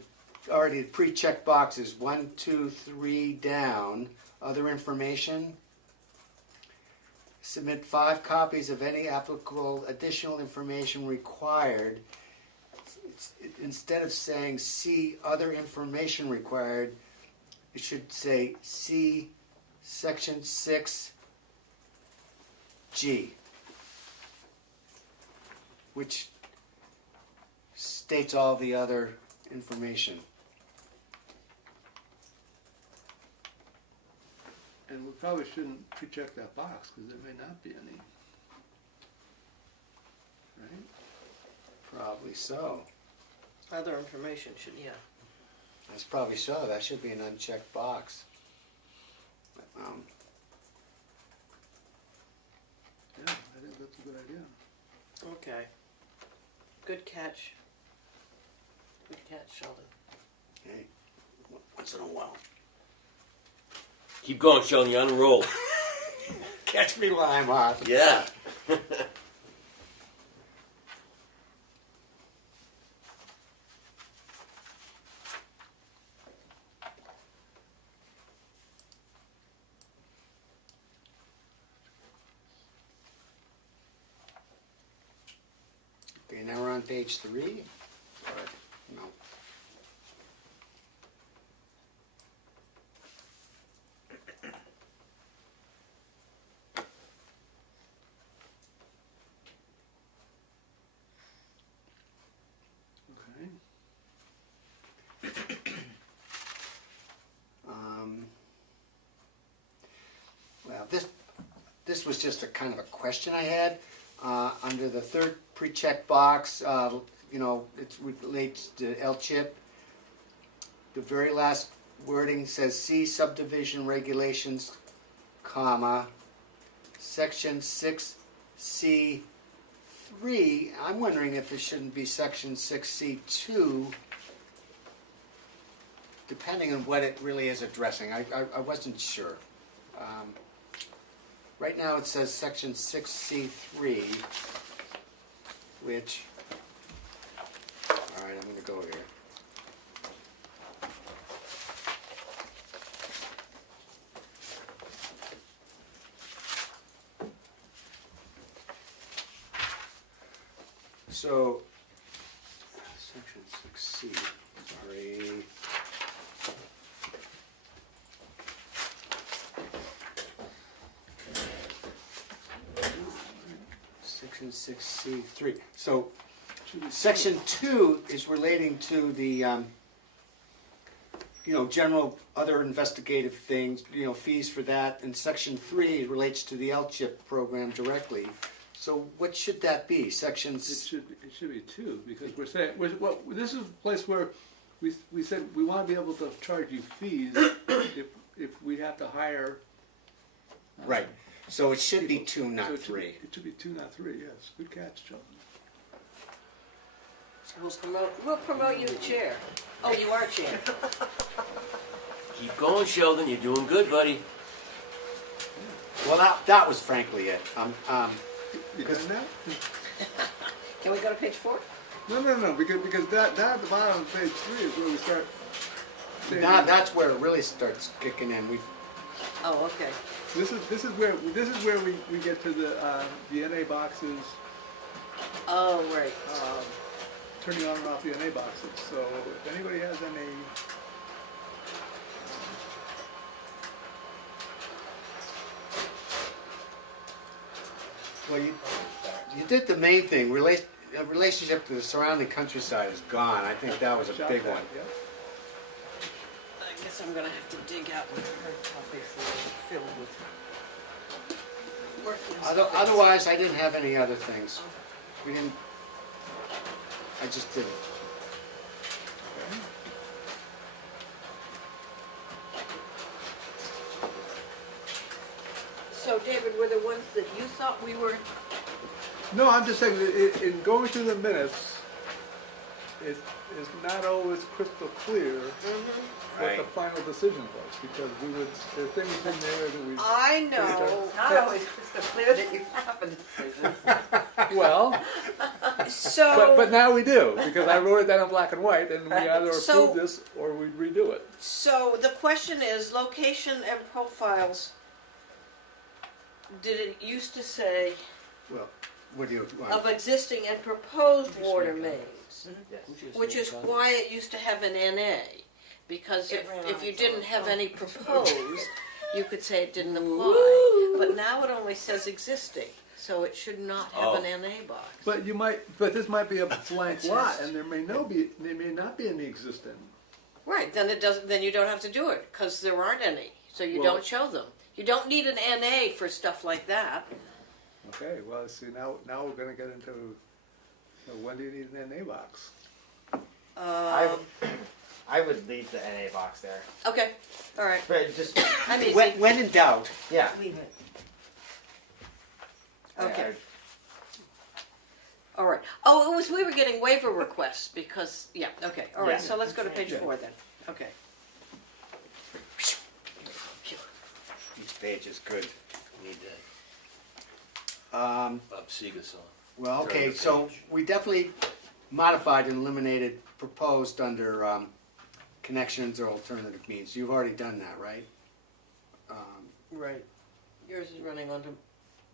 already pre-checked boxes, 1, 2, 3 down, other information. Submit 5 copies of any applicable additional information required. Instead of saying see other information required, it should say see section 6G, which states all the other information. And we probably shouldn't pre-check that box, because there may not be any. Right? Probably so. Other information should, yeah. That's probably so. That should be an unchecked box. Yeah, I think that's a good idea. Okay. Good catch. Good catch, Sheldon. Hey, once in a while. Keep going, Sheldon, you're on a roll. Catch me while I'm off. Yeah. Okay, now we're on page 3. Or, no. Okay. Well, this was just a kind of a question I had. Under the third pre-check box, you know, it relates to L-chip. The very last wording says see subdivision regulations, comma, section 6C 3, I'm wondering if it shouldn't be section 6C2, depending on what it really is addressing. I wasn't sure. Right now it says section 6C3, which, all right, I'm going to go here. So, section 6C, sorry. Section 6C3. So, section 2 is relating to the, general other investigative things, fees for that, and section 3 relates to the LCHIP program directly. So what should that be? Sections? It should be 2, because we're saying, this is a place where we said we want to be able to charge you fees if we have to hire. Right. So it should be 2, not So 3. It should be 2, not 3, yes. Good catch, Sheldon. We'll promote you chair. Oh, you are chair. Keep going, Sheldon. You're doing good, buddy. Well, that was frankly it. You got that? Can we go to page 4? No, because that at the bottom of page 3 is where we start. saying Now that's where it really starts kicking in. Oh, okay. This is where we get to the NA boxes, Oh, right. turning on and off the NA boxes. So if anybody has any. Well, you did the main thing. Relationship to the surrounding countryside is gone. I think that was a Shot big that, one. yeah. I guess I'm gonna have to dig out my hard copies that are filled with working. Otherwise, I didn't have any other things. We didn't. I just didn't. So, David, were the ones that you thought we were? No, I'm just saying that in going through the minutes, it is not always crystal clear what the Right. final decision was, because there are things in there that we. I know. Not always crystal clear that you have a decision. Well, So, but now we do, because I wrote it down in black and white, and we either So- approve this or we redo it. so the question is, location and profiles. Did it used to say Well, what do you want? of existing and proposed water mains? Yes. Which is why it used to have an NA, because It ran if on you its didn't own. have any proposed, you could say it didn't apply. But now it only says existing, so it should not have an NA box. But this might be a blank lot, and there may not be any existing. Right, then it doesn't. Then you don't have to do it because there aren't any, so you Well- don't show them. You don't need an NA for stuff like that. Okay, well, see, now we're gonna get into, when do you need an NA box? I would leave the NA box there. Okay, all right. But just, I'm easy. When in doubt, yeah. Leave it. Okay. All right. Oh, we were getting waiver requests because, yeah, okay. All right, Yeah. so let's go to page Yeah. 4 then. Okay. each page is good. Need that Um, Bob Seger song. well, Turn okay, the so page. we definitely modified and eliminated proposed under connections or alternative means. You've already done that, right? Right. Yours is running onto,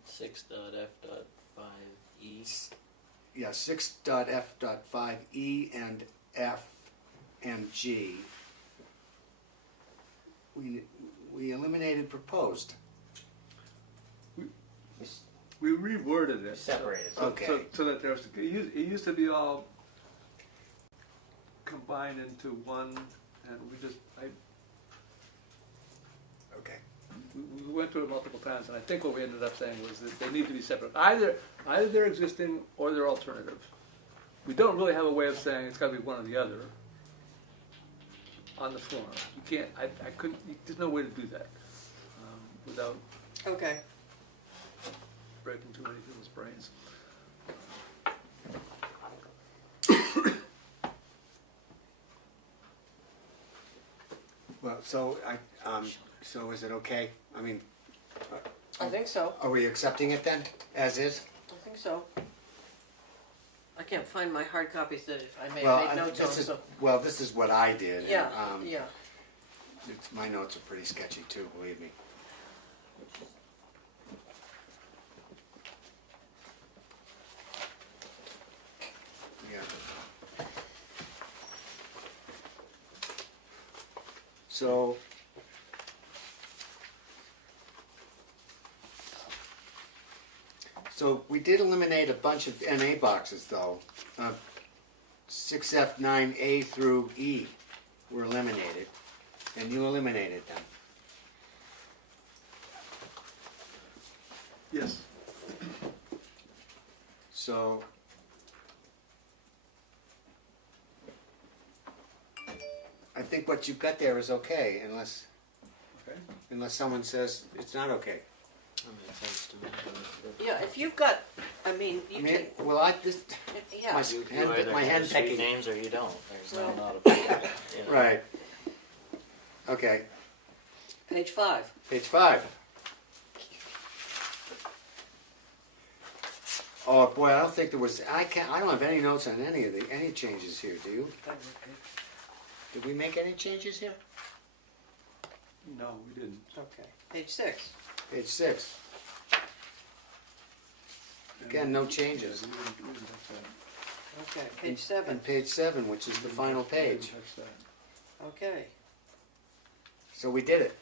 6.f.5e. Yeah, 6.f.5e and F and G. We eliminated proposed. We reworded it. Separated. Okay. So that there's, it used to be all combined into one, and Okay. we went through it multiple times, and I think what we ended up saying was that they need to be separate. Either they're existing or they're alternative. We don't really have a way of saying it's gotta be one or the other on the form. You can't, I couldn't, there's no way to do that, without okay. breaking too many people's brains. So so is it okay? I mean, I think so, are we accepting it then, as is? I think so. I can't find my hard copies that I may Well, have made notes on, this is, so, well, this is what I did. yeah, and, yeah. My notes are pretty sketchy too, believe me. Yeah. So. So we did eliminate a bunch of NA boxes though. 6F, 9A through E were eliminated, and you eliminated them. Yes. So I think what you've got there is okay, Okay. unless someone says it's not okay. That makes sense to me. Yeah, if you've got, I mean, I you mean, can, well, I just yeah. my You hand, either my have hand street pecking. names or you don't. There's Well- not a you know. Right. Okay. Page 5. Page 5. Oh boy, I don't think there was. I don't have any notes on any changes here. Do you? Did we make any changes here? No, we didn't. Okay. Page 6. Page 6. Again, no changes. We didn't touch that. Okay. Page 7. And page 7, which is the final We didn't page. touch that. Okay. So we did it.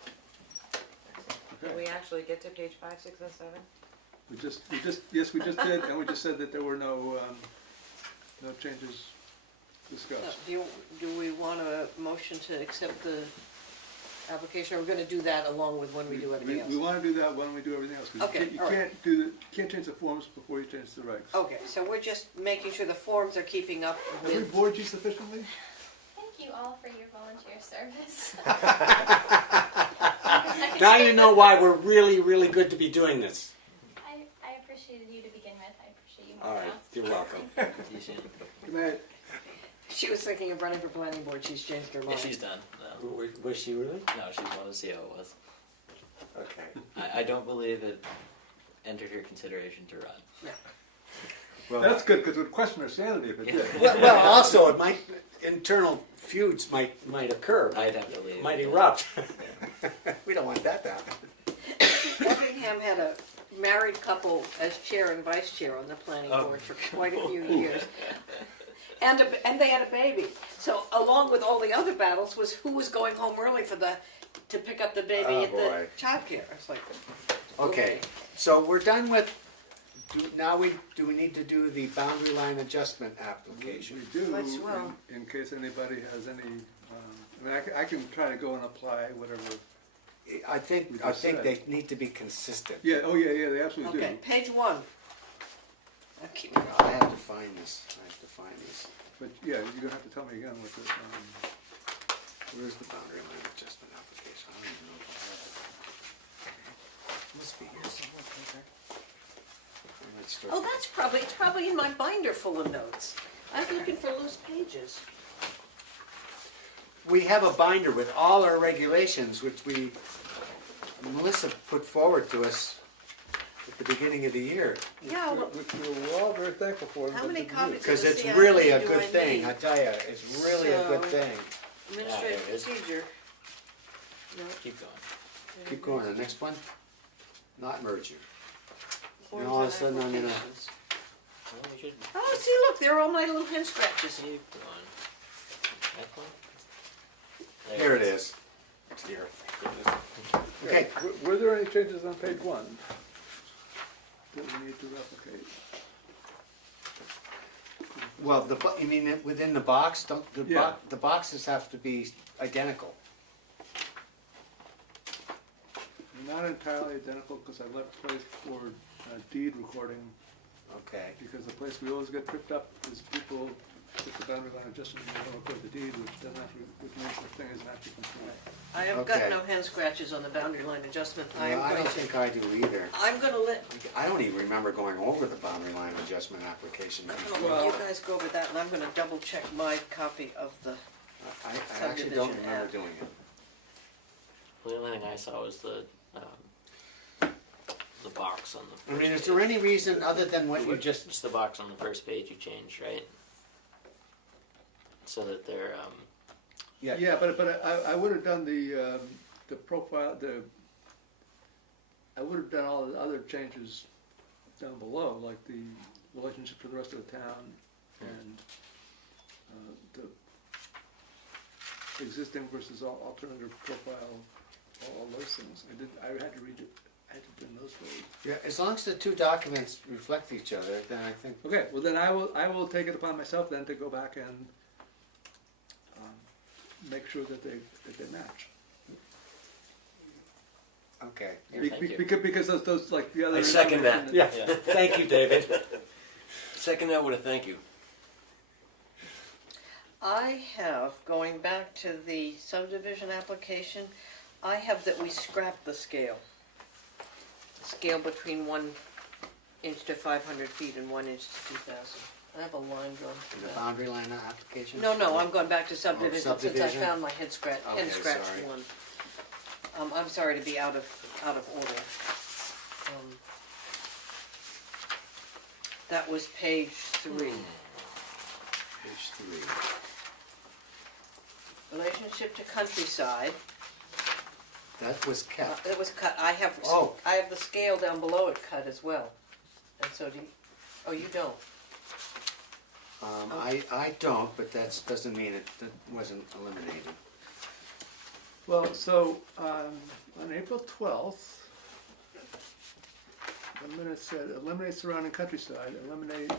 Did we actually get to page 5, 6, and 7? Yes, we just did, and we just said that there were no changes discussed. Do we want a motion to accept the application, or we're gonna do that along with when we do everything else? We want to do that when we do everything else, because Okay, you all right. can't change the forms before you change the regs. Okay, so we're just making sure the forms are keeping up Have we with, bored you sufficiently? Thank you all for your volunteer service. Now you know why we're really, really good to be doing this. I appreciated you to begin with. I appreciate you more All right, now. you're welcome. You see? Good night. she was thinking of running for planning board, she's changed her Yeah, mind. she's done. No, Was she really? no, she wanted to see how it was. Okay. I don't believe it entered her consideration to run. Well, That's good, because it would question our sanity if it did. well, also, it might internal feuds might occur. I'd have to leave. Might erupt. We don't want that to happen. Effingham had a married couple as chair and vice chair on the planning board for quite a few years. And they had a baby. So along with all the other battles was who was going home early to pick up the baby Oh, at boy. the childcare. It's like, Okay, so we're done with, do we need to do the boundary line adjustment application? We do, Might as well. in case anybody has any, I mean, I can try to go and apply whatever. I think We just said. they need to be consistent. Yeah, oh yeah, they absolutely do. okay, page 1. I'm keeping I have to find this, But yeah, you're gonna have to tell me again what the, Where's the boundary line adjustment application? I don't even know if I have it. Must be here somewhere. Let's start- Oh, it's probably in my binder full of notes. I was looking for loose pages. We have a binder with all our regulations, which Melissa put forward to us at the beginning of the year. Yeah, well, which we're all very thankful for. how but many didn't copies? use. Because So it's the really CIP a do good I thing, need? I tell you, it's really a good So- thing. administrative there it is. procedure. No, Keep going. Keep going, the next one, not merger. forms all of a and sudden I'm gonna- applications. Well, we should Oh, see, look, there are all my little hand scratches. keep going. Next one. Here it is. It's here. Okay, Were there any changes on page 1 that we need to replicate? well, you mean within the box, Yeah. the boxes have to be identical. Not entirely identical, because I left place for deed recording, Okay. because the place we always get tripped up is people put the boundary line adjustment and they don't record the deed, which doesn't actually, which means the thing isn't actually complete. I have Okay. got no hand scratches on the boundary line adjustment. Well, I don't think I do either. I'm gonna let, I don't even remember going over the boundary line adjustment application. you guys go over that, and I'm gonna double check my copy of the, I actually don't Subdivision remember app. doing it. The only thing I saw was the box on the I first mean, is page. there any reason other than what you Just the box on the first page you changed, right? So that they're, Yeah, but I would have done the profile, I would have done all the other changes down below, like the relationship to the rest of the town and the existing versus alternative profile, all those things. I had to read it, I had to do those ways. Yeah, as long as the two documents reflect each other, then I think. Okay, well then I will take it upon myself then to go back and make sure that they match. Okay. Thank you. Because those like the other. I second that. information Yeah. Thank you, David. Second that with a thank you. I have, going back to the subdivision application, I have that we scrap the scale. Scale between 1 inch to 500 feet and 1 inch to 2,000. I have a line drawn through The that. boundary line application? No, I'm going back to subdivision since I subdivision? found my head scratched Okay, sorry. one. I'm sorry to be out of order. That was page 3. Page 3. Relationship to countryside. That was kept. It was cut. I have Oh. the scale down below it cut as well. And so do you, oh, you don't? I don't, but that doesn't mean it wasn't eliminated. Well, so on April 12th, the minute said eliminate surrounding countryside, eliminate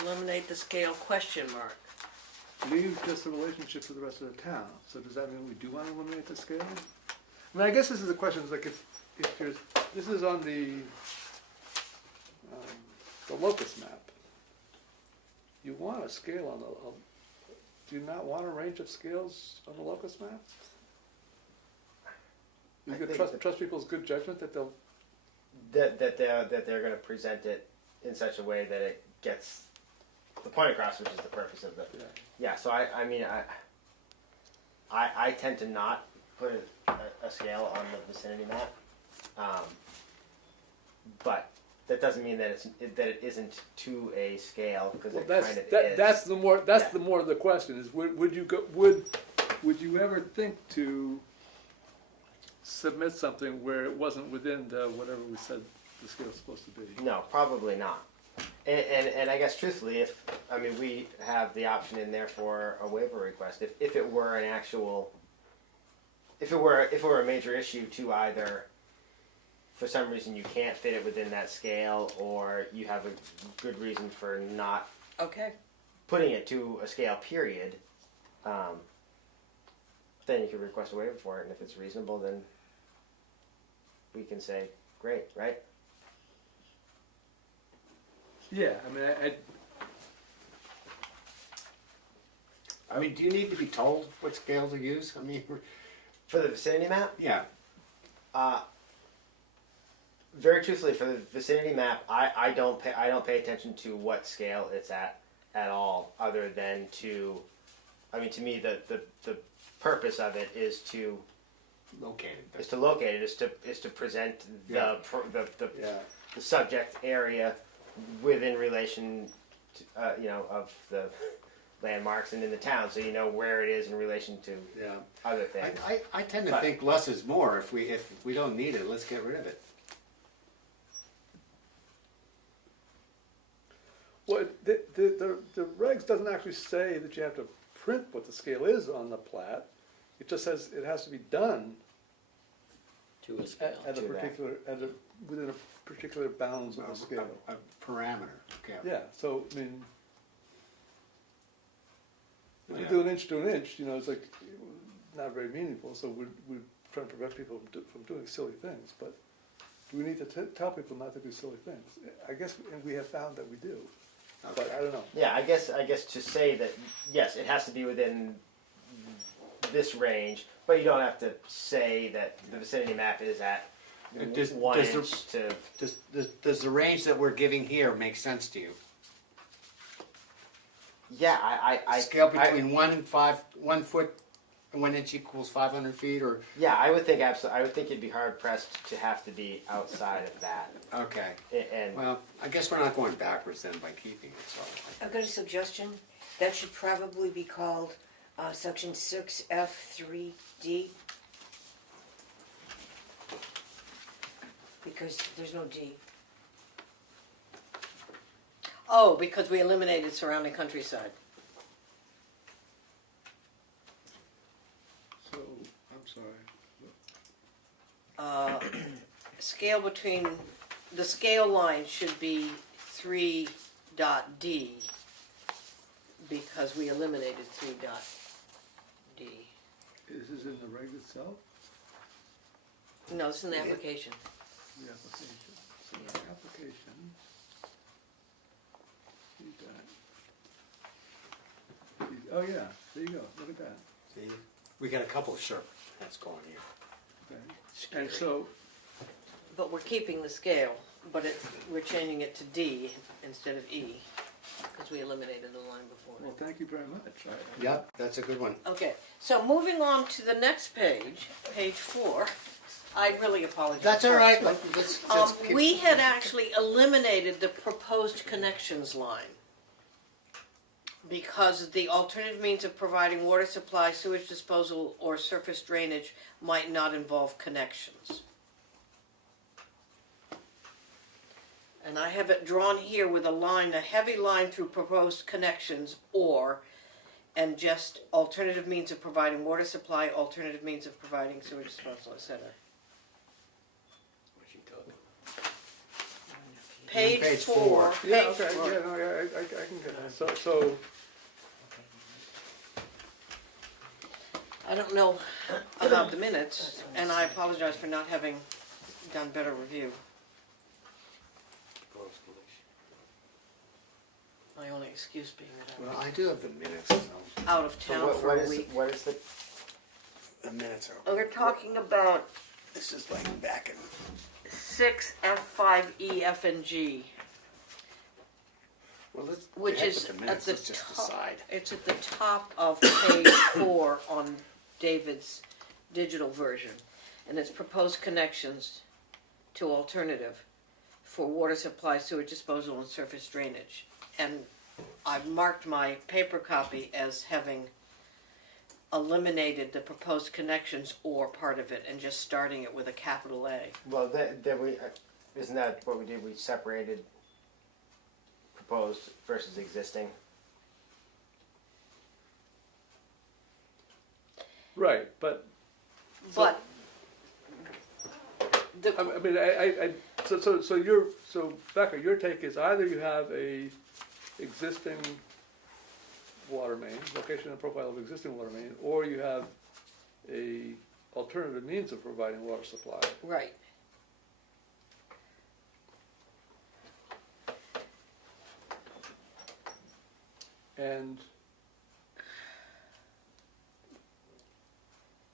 Eliminate the scale question mark. leave just the relationship to the rest of the town. So does that mean we do want to eliminate the scale? I mean, I guess this is the question, is like if there's, this is on the locus map. You want a scale on the, do you not want a range of scales on the locus map? You I could think trust people's good judgment that they'll, that they're going to present it in such a way that it gets the point across, which is the purpose of the. yeah. Yeah. So I mean I tend to not put a scale on the vicinity map, but that doesn't mean that it isn't to a scale, because Well, it kind of is. that's the more, that's Yeah. the more of the question is, would you ever think to submit something where it wasn't within the, whatever we said the scale's supposed to be? No, probably not. And I guess truthfully, we have the option in there for a waiver request. If it were an actual, if it were a major issue to either, for some reason you can't fit it within that scale, or you have a good reason for not Okay. putting it to a scale period, then you could request a waiver for it, and if it's reasonable, then we can say, great, right? Yeah, I mean, I mean, do you need to be told what scale to use? I mean, For the vicinity map, yeah. very truthfully, for the vicinity map, I don't pay attention to what scale it's at all, other than to, to me the purpose of it is to Located. locate it, is to present Yeah. the subject area within relation to, of the landmarks and in the town, so you know where it is in relation to Yeah. other things. I tend to But- think less is more. If we don't need it, let's get rid of it. well, the regs doesn't actually say that you have to print what the scale is on the plat. It just says it has to be done to a scale. at a To that. particular, within a particular bounds of the scale. A parameter. Okay. Yeah, so, I mean, if you Yeah. do an inch to an inch, it's like, not very meaningful, so we're trying to prevent people from doing silly things, but do we need to tell people not to do silly things? I guess, and we have found that we do, but I don't know. Yeah, I guess to say that, yes, it has to be within this range, but you don't have to say that the vicinity map is at Does- 1 does the- inch to. Does the range that we're giving here make sense to you? Yeah, I Scale I- between 1 and 1 foot 1 inch equals 500 feet, or? Yeah, I would think absolutely. I would think you'd be hard pressed to have to be outside of that. Okay. And Well, I guess we're not going backwards then by keeping it, so. I've got a suggestion. That should probably be called section 6F3D. Because there's no D. Oh, because we eliminated surrounding countryside. So, I'm sorry. Scale between, the scale line should be 3.D because we eliminated 3.D. Is this in the reg itself? No, it's in the application. The application. So the application. See that. Oh yeah, there you go, look at that. See, we got a couple of sharp that's going here. Okay. And so, But we're keeping the scale, but we're changing it to D instead of E because we eliminated the line before. well, thank you very much. Yep, that's a good one. Okay, so moving on to the next page, page 4. I really apologize. That's all right. Let's keep- We had actually eliminated the proposed connections line because the alternative means of providing water supply, sewage disposal, or surface drainage might not involve connections. And I have it drawn here with a line, a heavy line through proposed connections, and just alternative means of providing water supply, alternative means of providing sewage disposal, etc. What you talking? Page Page 4. four. Yeah, page okay, 4. yeah, no, I can get that. So, I don't know about the minutes, and I apologize for not having done better review. My only excuse being that Well, I do have the minutes, so I'm out of so town for a week. what is the the minutes are. Oh, we're talking about This is like back in. 6 F5 E F and G, Well, let's. which heck is with the at minutes, the let's just top. decide. It's at the top of page 4 on David's digital version, and it's proposed connections to alternative for water supply, sewage disposal, and surface drainage. And I've marked my paper copy as having eliminated the proposed connections or part of it and just starting it with a capital A. well that we isn't that what we did? We separated proposed versus existing. right, but, But the, I mean, so Becca, your take is either you have a existing water main, location and profile of existing water main, or you have a alternative means of providing water supply. right. And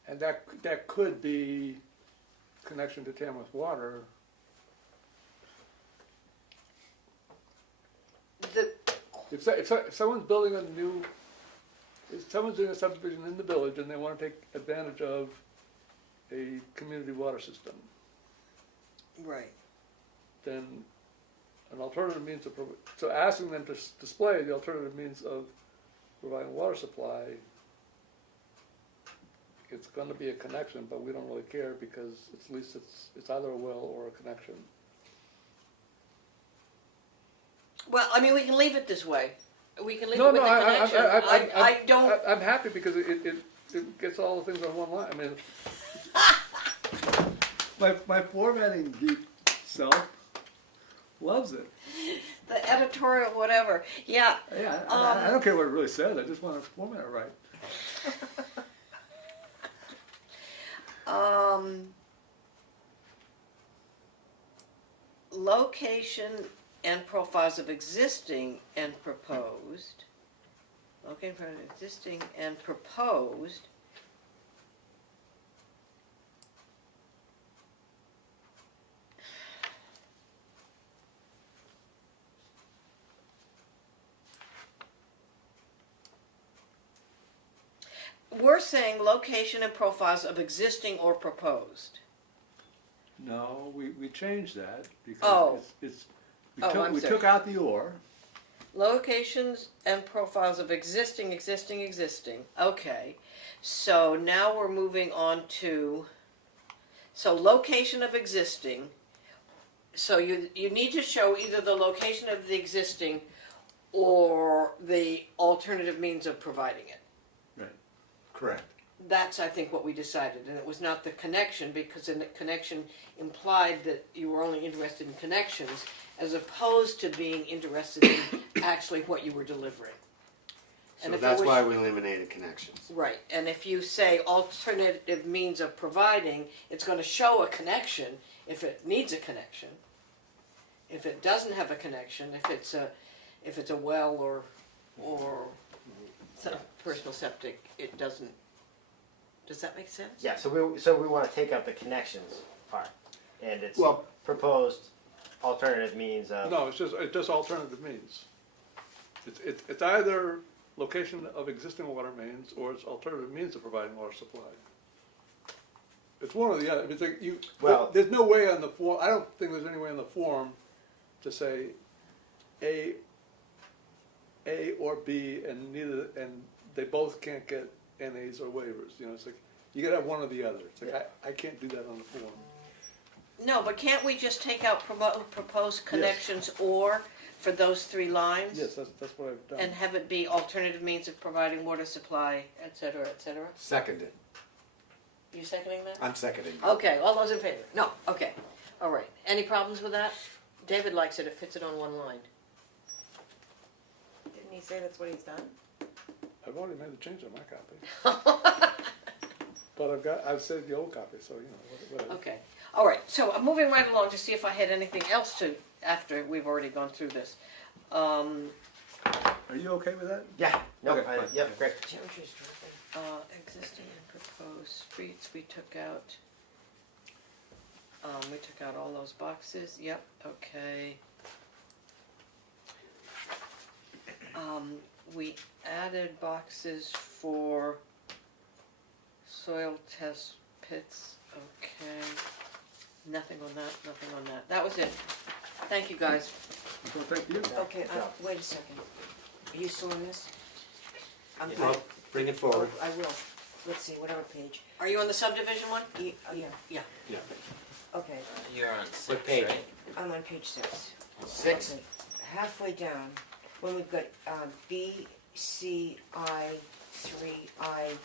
that could be connection to Tamworth Water. The, If someone's building a new, if someone's doing a subdivision in the village and they want to take advantage of a community water system, right. then an alternative means of, so asking them to display the alternative means of providing water supply, it's going to be a connection, but we don't really care because at least it's either a well or a connection. Well, I mean, we can leave it this way. We can leave No, it with no, the connection. I don't. I'm happy because it gets all the things on one line. I mean, my formatting geek self loves it. The editorial, whatever. Yeah. Yeah, I don't care what it really says. I just want to format it right. Location and profiles of existing and proposed. Location for existing and proposed. we're saying location and profiles of existing or proposed. No, we changed that because Oh. we I'm took sorry. out the or. Locations and profiles of existing. Okay. So now we're moving on to, so location of existing. So you need to show either the location of the existing or the alternative means of providing it. Right. Correct. That's, I think, what we decided, and it was not the connection, because the connection implied that you were only interested in connections, as opposed to being interested in actually what you were delivering. So And if it that's was- why we eliminated connections. Right, and if you say alternative means of providing, it's going to show a connection if it needs a connection. If it doesn't have a connection, if it's a well or personal septic, it doesn't. Does that make sense? Yeah, so we want to take out the connections part, and it's Well- proposed alternative means of. No, it's just alternative means. It's either location of existing water mains or it's alternative means of providing water supply. It's one or the other. It's like Well- there's no way on the form. I don't think there's any way on the form to say A or B, and they both can't get NAs or waivers. You know, it's like you gotta have one or the other. It's like I can't do that on the form. No, but can't we just take out proposed connections or for those 3 lines? Yes, that's what I've done. And have it be alternative means of providing water supply, et cetera, et cetera? Seconded. You seconding that? I'm seconding. Okay, all those in favor? No, okay. All right. Any problems with that? David likes it, it fits it on one line. Didn't he say that's what he's done? I've already made the change on my copy. But I've saved the old copy, so you know whatever. Okay, all right, so I'm moving right along to see if I had anything else to, after we've already gone through this. Are you okay with that? Yeah. No. Okay, fine. Yep. Great. Geometry's dropping. Existing and proposed streets, we took out all those boxes, yep, okay. We added boxes for soil test pits, okay. Nothing on that. That was it. Thank you, guys. Well, thank you. Okay, wait a second. Are you still in this? Well, bring it forward. I will. Let's see, whatever page. Are you on the subdivision one? Yeah, Yeah. Yeah. okay. You're on 6, What page? right? I'm on page 6. 6. Okay, halfway down, when we've got BCI 3I.1.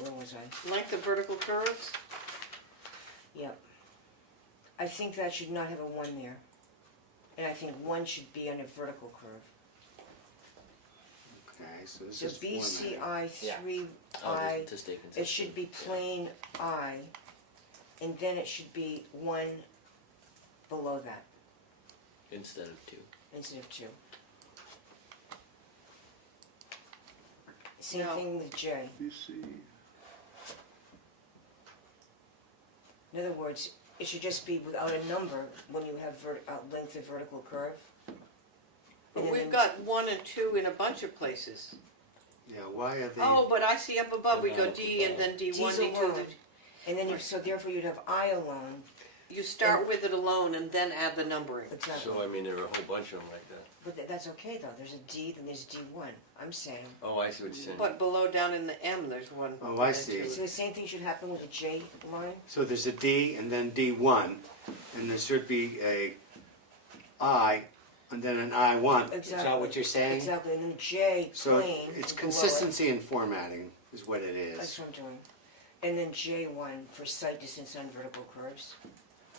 Where was I? Length of vertical curves? Yep. I think that should not have a 1 there. And I think 1 should be on a vertical curve. Okay, so this So is formatting. BCI Yeah. 3I, To stay consistent. it should be plain I, and then it should be 1 below that Instead of 2. instead of 2. Same No. thing with J. BC. In other words, it should just be without a number when you have length of vertical curve. But And then we've the- got 1 and 2 in a bunch of places. Yeah, why are they? Oh, but I see up above, we go D and then D1, D's D2. alone. And then so therefore you'd have I alone. You start with it alone and then add the numbering. Exactly. So I mean, there are a whole bunch of them like that. But that's okay though. There's a D, then there's D1. I'm saying. Oh, I see what you're saying. But below down in the M, there's 1. Oh, I and see. 2. So the same thing should happen with the J line. So there's a D and then D1, and there should be a I and then an I1. Is that Exactly. what you're saying? Exactly, and then J So plain. it's below it. consistency in formatting is what it That's is. what I'm doing. And then J1 for sight distance on vertical curves.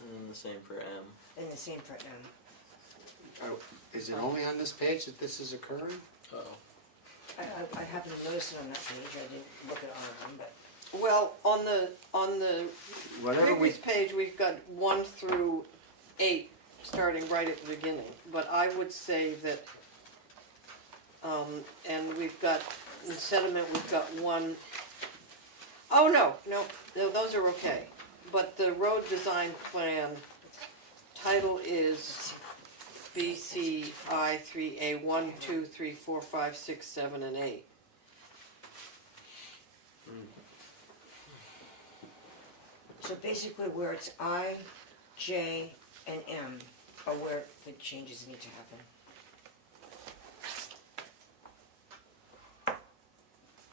And the same for M. And the same for M. Oh, is it only on this page that this is occurring? Uh-oh. I happened to notice it on that page. I didn't look at all of them, but Well, on the Whatever we, previous page, we've got 1 through 8, starting right at the beginning. But I would say that, and we've got, in sediment, we've got 1, oh, no, those are okay. But the road design plan title is BCI 3A 1, 2, 3, 4, 5, 6, 7, and 8. So basically where it's I, J, and M are where the changes need to happen.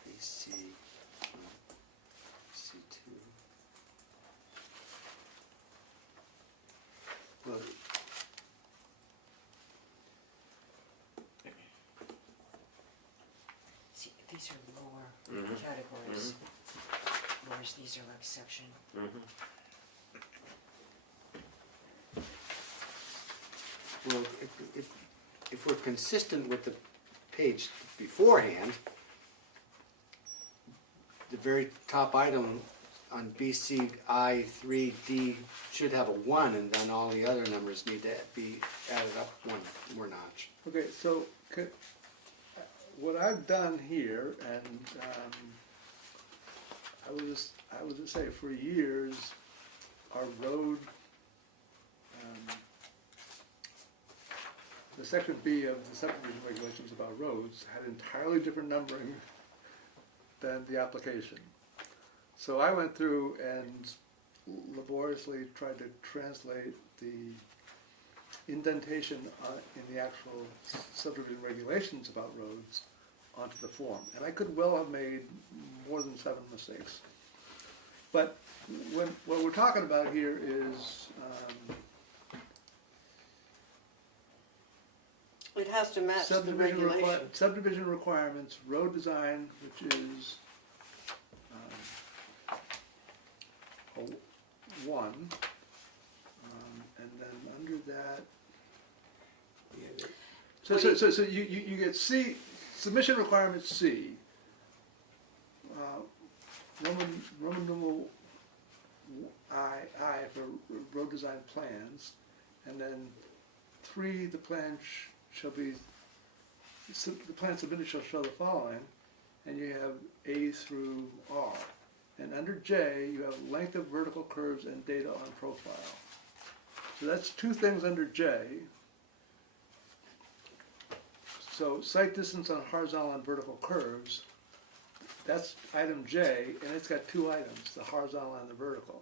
BC, C2. Well, See, these are lower categories, whereas these are like section. well, if we're consistent with the page beforehand, the very top item on BCI 3D should have a 1, and then all the other numbers need to be added up one more notch. Okay, so what I've done here, and I would just say for years, our road, the section B of the subdivision regulations about roads had entirely different numbering than the application. So I went through and laboriously tried to translate the indentation in the actual subdivision regulations about roads onto the form. And I could well have made more than 7 mistakes. But what we're talking about here is It has to match the regulation. subdivision requirements, road design, which is a 1, and then under that, so you get C, submission requirements C, Roman numeral I for road design plans, and then 3, the plan shall be, the plan submitted shall show the following, and you have A through R. And under J, you have length of vertical curves and data on profile. So that's 2 things under J. So site distance on horizontal and vertical curves, that's item J, and it's got 2 items, the horizontal and the vertical.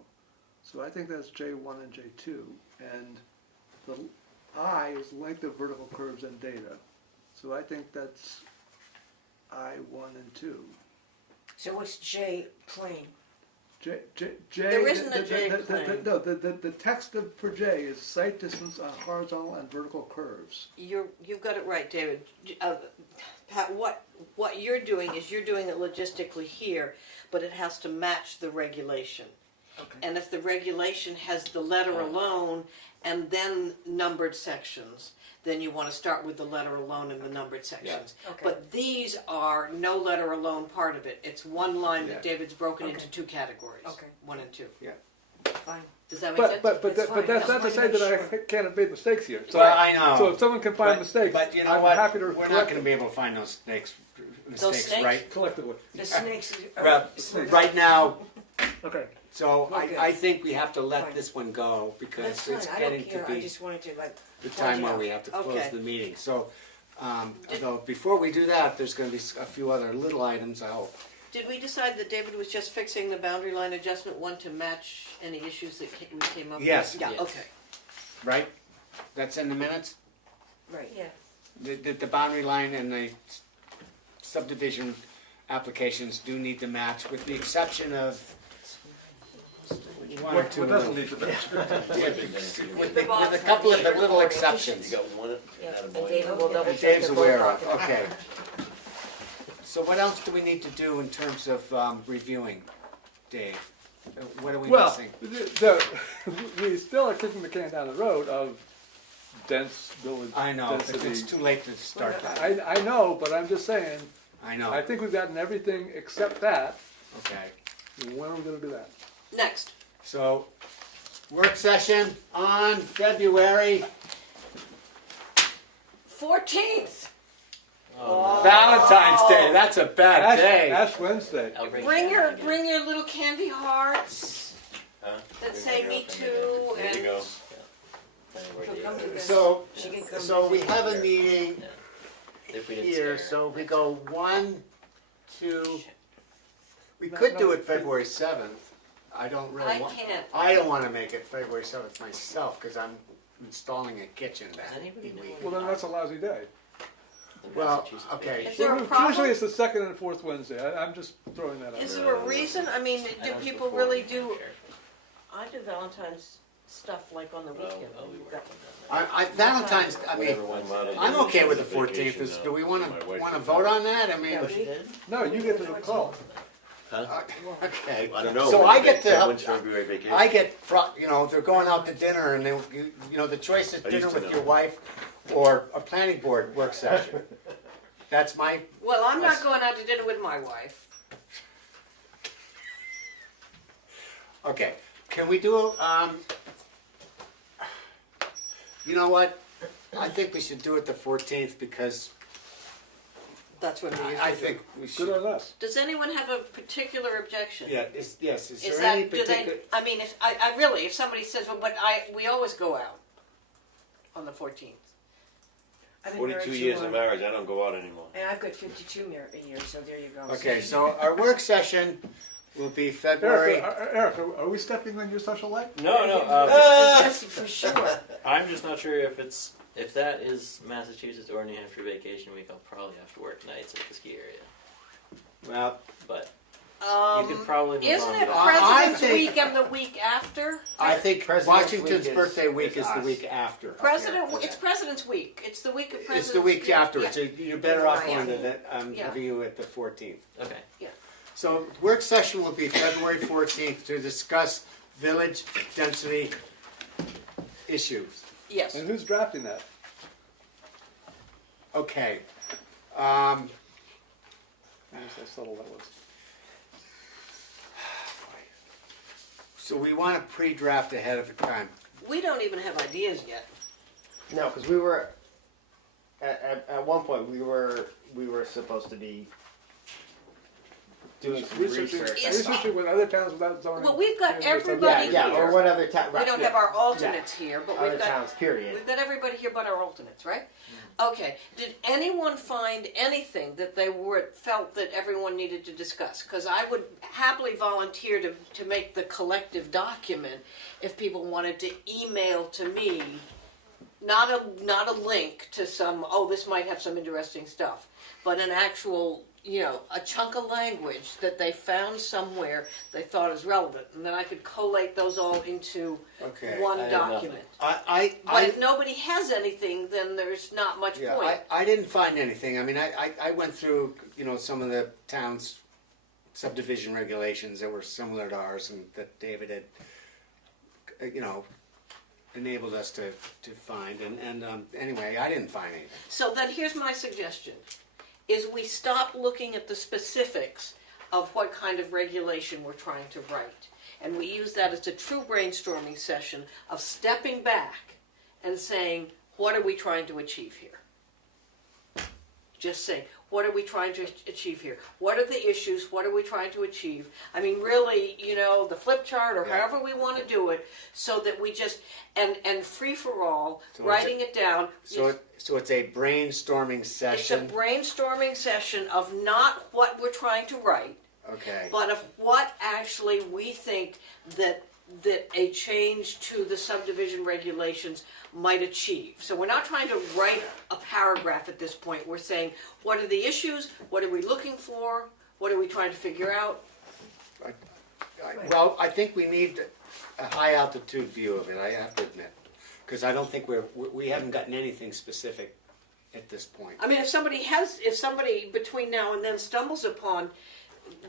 So I think that's J1 and J2, and the I is length of vertical curves and data. So I think that's I1 and 2. So what's J plain? J, There isn't a J plane. No, the text for J is site distance on horizontal and vertical curves. You've got it right, David. Pat, what you're doing is you're doing it logistically here, but it has to match the regulation. Okay. And if the regulation has the letter alone and then numbered sections, then you want to start with the letter alone and the numbered sections. Okay. But these are no letter alone part of it. It's one line that Yeah. David's broken Okay. into 2 categories. Okay. 1 and 2. Fine. Does that make sense? But That's fine. that's not to That's say fine. that I can't have made mistakes here. So, Well, I know. So if someone can find mistakes, But you know I'm what? happy to We're not correct going to be able to find those mistakes, snakes? right? collectively. The snakes are. Well, right now, Okay. so Okay. I think we have to let Fine. this one go That's because fine, it's I don't getting care, to I be just wanted to like. the point time it where out. we have to close Okay. the meeting. So, although before we do that, there's going to be a few other little items, I hope. Did we decide that David was just fixing the boundary line adjustment 1 to match any issues that we came up Yes. with? Yeah, Yes. okay. Right? That's in the minutes? Right. Yes. The boundary line and the subdivision applications do need to match, with the exception of one or two. What doesn't need to match? With a couple of the little exceptions. You got one Yeah, out of and mine. David will double That check. Dave's the aware both of, documents. okay. So what else do we need to do in terms of reviewing, Dave? What are we Well, missing? we still are kicking the can down the road of dense village I know, density. it's too late to start that. I know, but I'm just saying, I know, I think we've gotten everything except that. okay. When are we gonna do that? Next. So, work session on February 14th. Valentine's Day, that's a bad day. Ash Wednesday. I'll bring Bring Sharon your again. little candy hearts Huh? that Bring say my me girlfriend too again. There you and go. Tell me where She'll Dave come to this. So, She can come so we visit have a here. meeting If we didn't here, scare so her. we go 1, 2, we No, could no, do it February 7th. I don't really I want. can't. I don't want to make it February 7th myself, because I'm installing a kitchen Does that anybody know week. Well, then that's a lousy day. The Well, Massachusetts okay. Is there a Well, problem? Traditionally, it's the second and fourth Wednesday. I'm just throwing that out. Is there. there a reason? I mean, I do know people before really we do? don't care. I do Valentine's stuff like on the weekend. I'll be We've got- working on that. Valentine's, I mean, I'm okay with the 14th. Do we want to vote on that? I mean, Yeah, we did. No, you get to the call. okay. I don't know. So I get to When's February vacation? I get, they're going out to dinner, and the choice is I used dinner to with know. your wife or a planning board work session. That's my, Well, I'm not going out to dinner with my wife. okay. Can we do, you know what? I think we should do it the 14th, because That's what we usually I do. think we Good should. on us. Does anyone have a particular objection? Yeah, yes, is Is there any that, do particular? they, I mean, if, I really, if somebody says, well, but we always go out on the 14th. I've been 42 married years too of long. marriage, I don't go out anymore. And I've got 52 a year, so there you go. Okay, so our work session will be February. Eric, are we stepping on your social life? No, no. Yes, for sure. I'm just not sure if that is Massachusetts or New Hampshire vacation week. I'll probably have to work nights at the ski area, Well, but you could probably move Isn't on it to- President's think- Week and the week after? I think President's Washington's week is- birthday week is the us. week after. It's President's Week. It's the week of President's It's the week yeah, after, yeah. so you're better off Yeah. going to that, Yeah. having you at the 14th. Okay. So work session will be February 14th to discuss village density issues. Yes. And who's drafting that? Okay. Notice how subtle that was. So we want to pre-draft ahead of time. We don't even have ideas yet. No, because we were at one point we were supposed to be doing some Researching, research. Yes. researching with other towns without zoning. Well, we've got Yeah, everybody Yeah, yeah, here. or what other town? We don't have our alternates here, but Other we've got towns. Period. we've got everybody here but our alternates, right? Mm. Okay. Did anyone find anything that they felt that everyone needed to discuss? Because I would happily volunteer to make the collective document if people wanted to email to me, not a link to some, oh, this might have some interesting stuff, but an actual, a chunk of language that they found somewhere they thought is relevant, and then I could collate those all into Okay. one I have document. I But if nobody has anything, then there's not much Yeah, point. I didn't find anything. I mean, I went through, some of the town's subdivision regulations that were similar to ours and that David had, enabled us to find. And anyway, I didn't find anything. So then here's my suggestion, is we stop looking at the specifics of what kind of regulation we're trying to write. And we use that as a true brainstorming session of stepping back and saying, what are we trying to achieve here? Just saying, what are we trying to achieve here? What are the issues? What are we trying to achieve? I mean, really, the flip chart or Yeah. however we want to do it, so that we just, and free for all, So writing it down. So it's a brainstorming It's a session. brainstorming session of not what we're trying to write, Okay. but of what actually we think that a change to the subdivision regulations might achieve. So we're not trying to write a paragraph at this point. We're saying, what are the issues? What are we looking for? What are we trying to figure out? Well, I think we need a high altitude view of it, I have to admit. Because I don't think we haven't gotten anything specific at this point. I mean, if somebody between now and then stumbles upon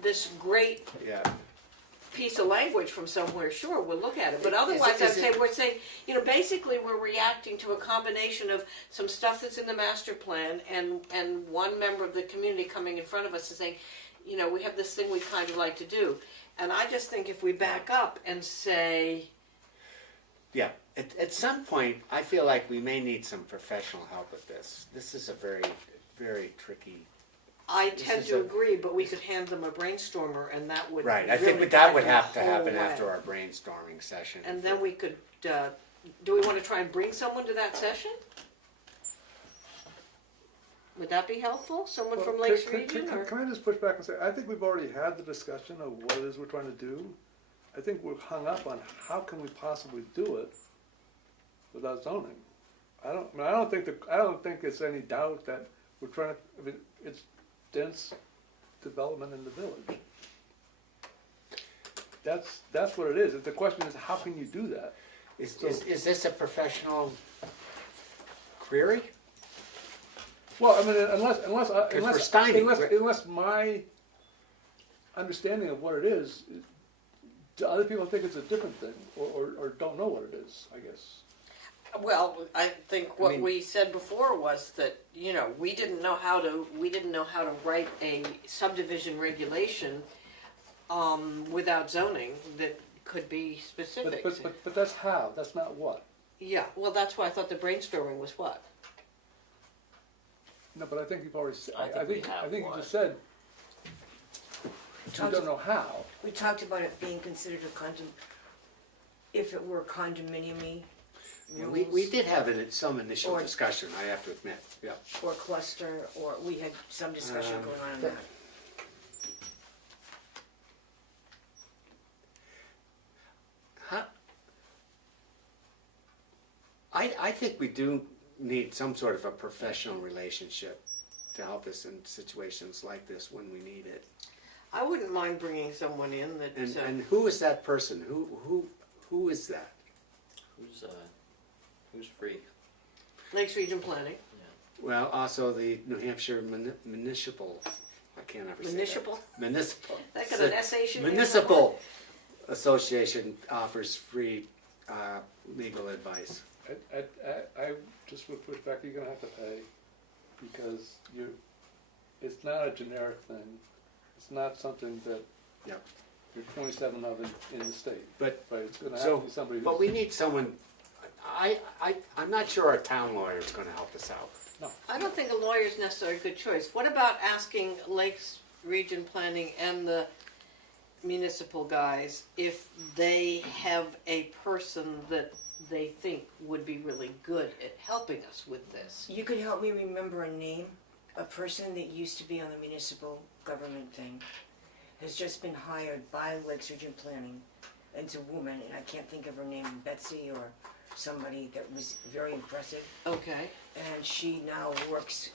this great Yeah. piece of language from somewhere, sure, we'll look at it. But otherwise, is it- we're saying, basically we're reacting to a combination of some stuff that's in the master plan and one member of the community coming in front of us and saying, we have this thing we'd kind of like to do. And I just think if we back up and say, Yeah. At some point, I feel like we may need some professional help with this. This is a very, very tricky. I This tend is to a- agree, but we could hand them a brainstormer and that would Right. I really think that would guide them have to the whole happen way. after our brainstorming session. And then we could do we want to try and bring someone to that session? Would that be helpful? Someone Well, from Lakes can- Region? can- or- Can I just push back and say, I think we've already had the discussion of what it is we're trying to do. I think we're hung up on how can we possibly do it without zoning. I don't think it's any doubt that we're trying to, I mean, it's dense development in the village. That's what it is. The question is, how can you do that? Is this a professional query? Well, I mean, we're stymied. unless my understanding of what it is, do other people think it's a different thing, or don't know what it is, I guess. Well, I think what mean- we said before was that, you know, we didn't know how to write a subdivision regulation without zoning that could be specific. But that's how, that's not what. Yeah, well, that's why I thought the brainstorming was what? No, but I think you've already said, I think we have you one. just said, you don't know how. We talked about it being considered if it were condominium-y Yeah, rules. we did have some initial Or- discussion, I have to admit, yeah. Or cluster, or we had some discussion going on that. I think we do need some sort of a professional relationship to help us in situations like this when we need it. I wouldn't mind bringing someone in that. And who is that person? Who is that? Who's free? Lakes Region Planning. Well, also the New Hampshire Municipal, I can't ever say Municipal? that. Municipal. That got an S issue in there Municipal Association offers free legal advice. I just would push back, you're gonna have to pay, because it's not a generic thing. It's not something that Yep. you're 27 of in the state. But It's gonna have so, to be somebody but who's. we need someone. I'm not sure our town lawyer is going to help us out. I don't think a lawyer is necessarily a good choice. What about asking Lakes Region Planning and the municipal guys if they have a person that they think would be really good at helping us with this? You could help me remember a name, a person that used to be on the municipal government thing, has just been hired by Lakes Region Planning. And it's a woman, and I can't think of her name, Betsy or somebody that was very impressive. Okay. And she now works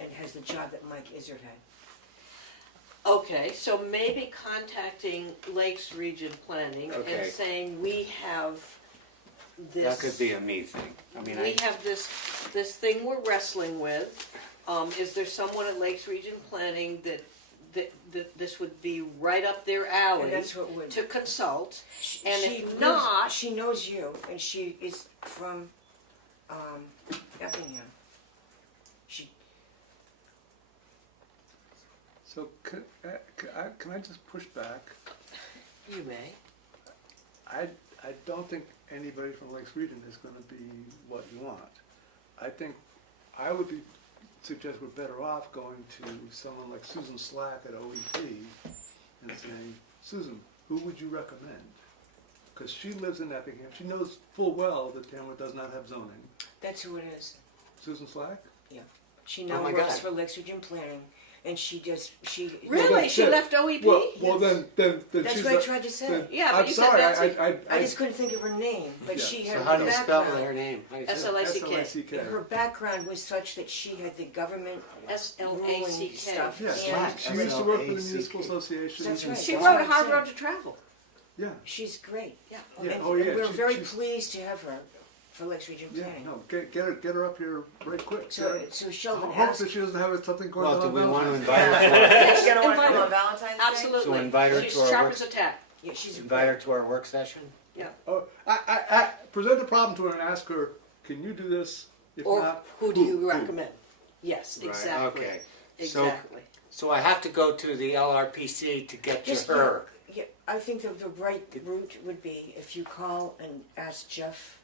and has the job that Mike Izzard had. Okay, so maybe contacting Lakes Region Planning Okay. and saying we have this. That could be a me thing. I mean, We have this thing we're wrestling with. Is there someone at Lakes Region Planning that this would be right up their alley And that's what would. to consult? And She if lives- not, she knows you, and she is from Effingham. She. So can I just push back? you may. I don't think anybody from Lakes Region is gonna be what you want. I think I would suggest we're better off going to someone like Susan Slack at OEP and saying, Susan, who would you recommend? Because she lives in Effingham. She knows full well that Tamworth does not have zoning. That's who it is. Susan Slack? She Oh now my works God. for Lakes Region Planning, and she Really? then- She then- left OEP? Well, then That's she's what I not- tried to say. then- Yeah, but I'm you said sorry, Betsy. I just couldn't think of her name, but Yeah. she So had how do you spell background. their name? How do you say it? SLACK. SLACK. Her background was such that she had the government ruling SLACK. stuff. Yeah, and she used to work for the SLACK. municipal association. That's right. She That's wrote what A I'm Hard saying. Road to Travel. Yeah, She's great. Yeah. Yeah. And, Oh, yeah, and we're very she's- pleased to have her for Lakes Region yeah, Planning. no, get her up here right quick. So Sheldon Hope asked. that she doesn't have something going Well, on. do we want to Valentine's invite her to Yes, You're gonna want to invite do her. a Valentine's Day? Absolutely. So invite her She's to our sharp work- as a tack. Yeah, she's invite her to our work session? Oh, I present the problem to her and ask her, can you do this? If Or not, who do you recommend? Yes, Right, exactly. okay. Exactly. So I have to go to the LRPC to get Just, to her. Yeah, I think the right route would be if you call and ask Jeff.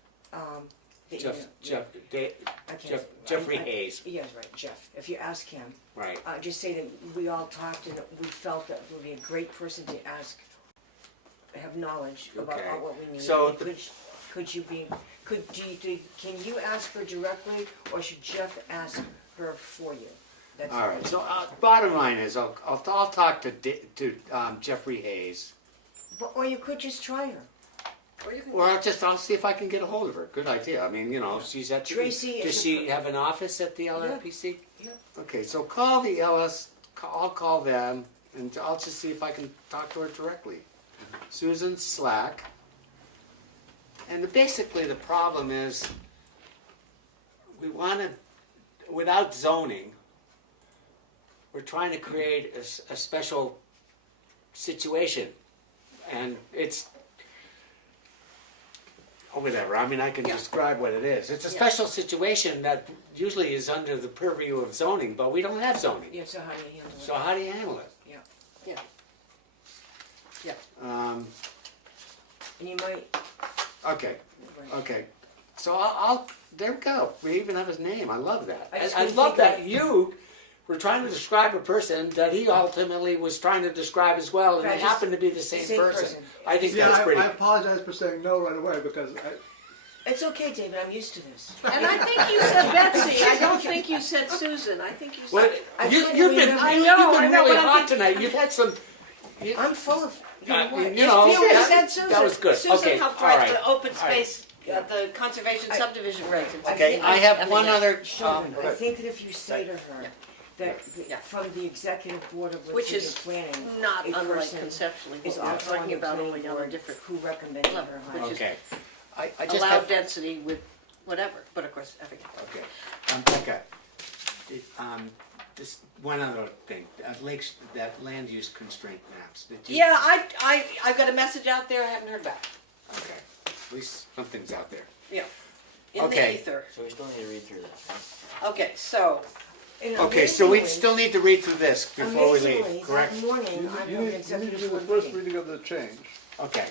Jeffrey Hayes. Yes, right, Jeff. If you ask him, Right. just say that we all talked and that we felt that would be a great person to ask, have knowledge about Okay. all what we need. So It could- Could you be, can you ask her directly, or should Jeff ask her for you? That's All right, so bottom line is, I'll talk to Jeffrey Hayes, Or you could just try her. Or you can, or I'll see if I can get a hold of her. Good idea. I mean, you know, she's at. Tracy Does is she have an office at the LRPC? Yeah. Okay, so call the LS. I'll call them, and I'll just see if I can talk to her directly. Susan Slack. And basically, the problem is, we want to, without zoning, we're trying to create a special situation, and it's, or whatever, I mean, I can describe what it is. It's a special situation that usually is under the purview of zoning, but we don't have zoning. Yeah, so how do you handle it? So how do you handle it? And you might, Okay, okay. So I'll there we go. We even have his name. I love that. I just I couldn't love think that of- you were trying to describe a person that he ultimately was trying to describe as well, and Right, they just happened to be the same person. person. I think Yeah, that's pretty. I apologize for saying no right away, because it's okay, David, I'm used to this. and I think you said Betsy, I don't think you said Susan, I think you Well, said. I you've couldn't been remember. I you've know, been I know, really but I hot think- tonight. You've had some. I'm full of, you know what? You know, If you had said that Susan, was good. Susan Okay, helped all write right, the open all right. space, the conservation subdivision regs. Okay, I have one other. Sheldon, I okay. think that if you say to her that Yeah. from the executive board of Which Litigation is Planning, Not a unlike person conceptually is what we're also on talking the about, planning only on a board different who recommended level, her which hire. is Okay, I just allow have. density with whatever, but of course, everything. Okay, Becca, this one other thing, that land use constraint maps. Did you? Yeah, I got a message out there, I haven't heard back. Okay, at least something's out there. Yeah. In the Okay. ether. So we still need to read through this, right? Okay, so, And Okay, so we amazingly- still need to read through this before we amazingly, leave, correct? that morning, you I'm need, on the you need to executive do the board first meeting. reading of the change, Okay,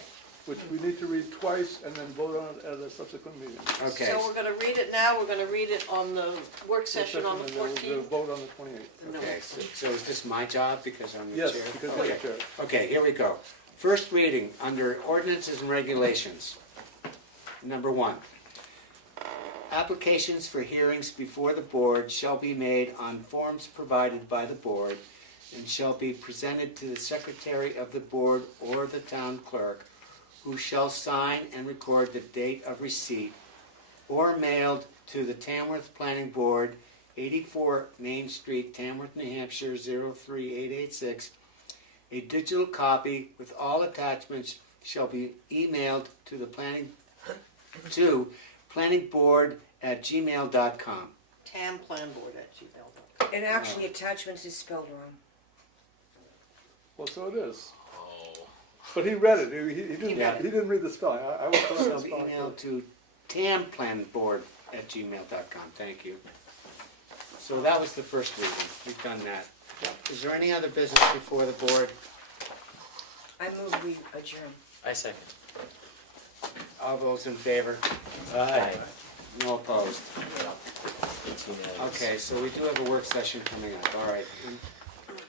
which we need to read twice and then vote on it at a subsequent meeting. okay. so we're gonna read it now, we're gonna read it on the work session on the And then we'll 14th. vote on the 28th. Okay, so is this my job because I'm the Yes, chair? because you're the Okay. chair. Okay, here we go. First reading, under ordinances and regulations. Number 1. Applications for hearings before the board shall be made on forms provided by the board and shall be presented to the secretary of the board or the town clerk, who shall sign and record the date of receipt, or mailed to the Tamworth Planning Board, 84 Main Street, Tamworth, New Hampshire, 03886. A digital copy with all attachments shall be emailed to the planningboard@gmail.com. Tamplanboard@gmail.com. And actually, attachments is spelled wrong. Well, so it is. Oh. But he read it, he didn't, read it. he didn't read the spelling, I was Shall telling the be spelling. emailed to tamplanboard@gmail.com. Thank you. So that was the first reading. We've done that. Is there any other business before the board? I move we adjourn. I second. All those in favor? Aye. No opposed. It's unanimous. Okay, so we do have a work session coming up. All right.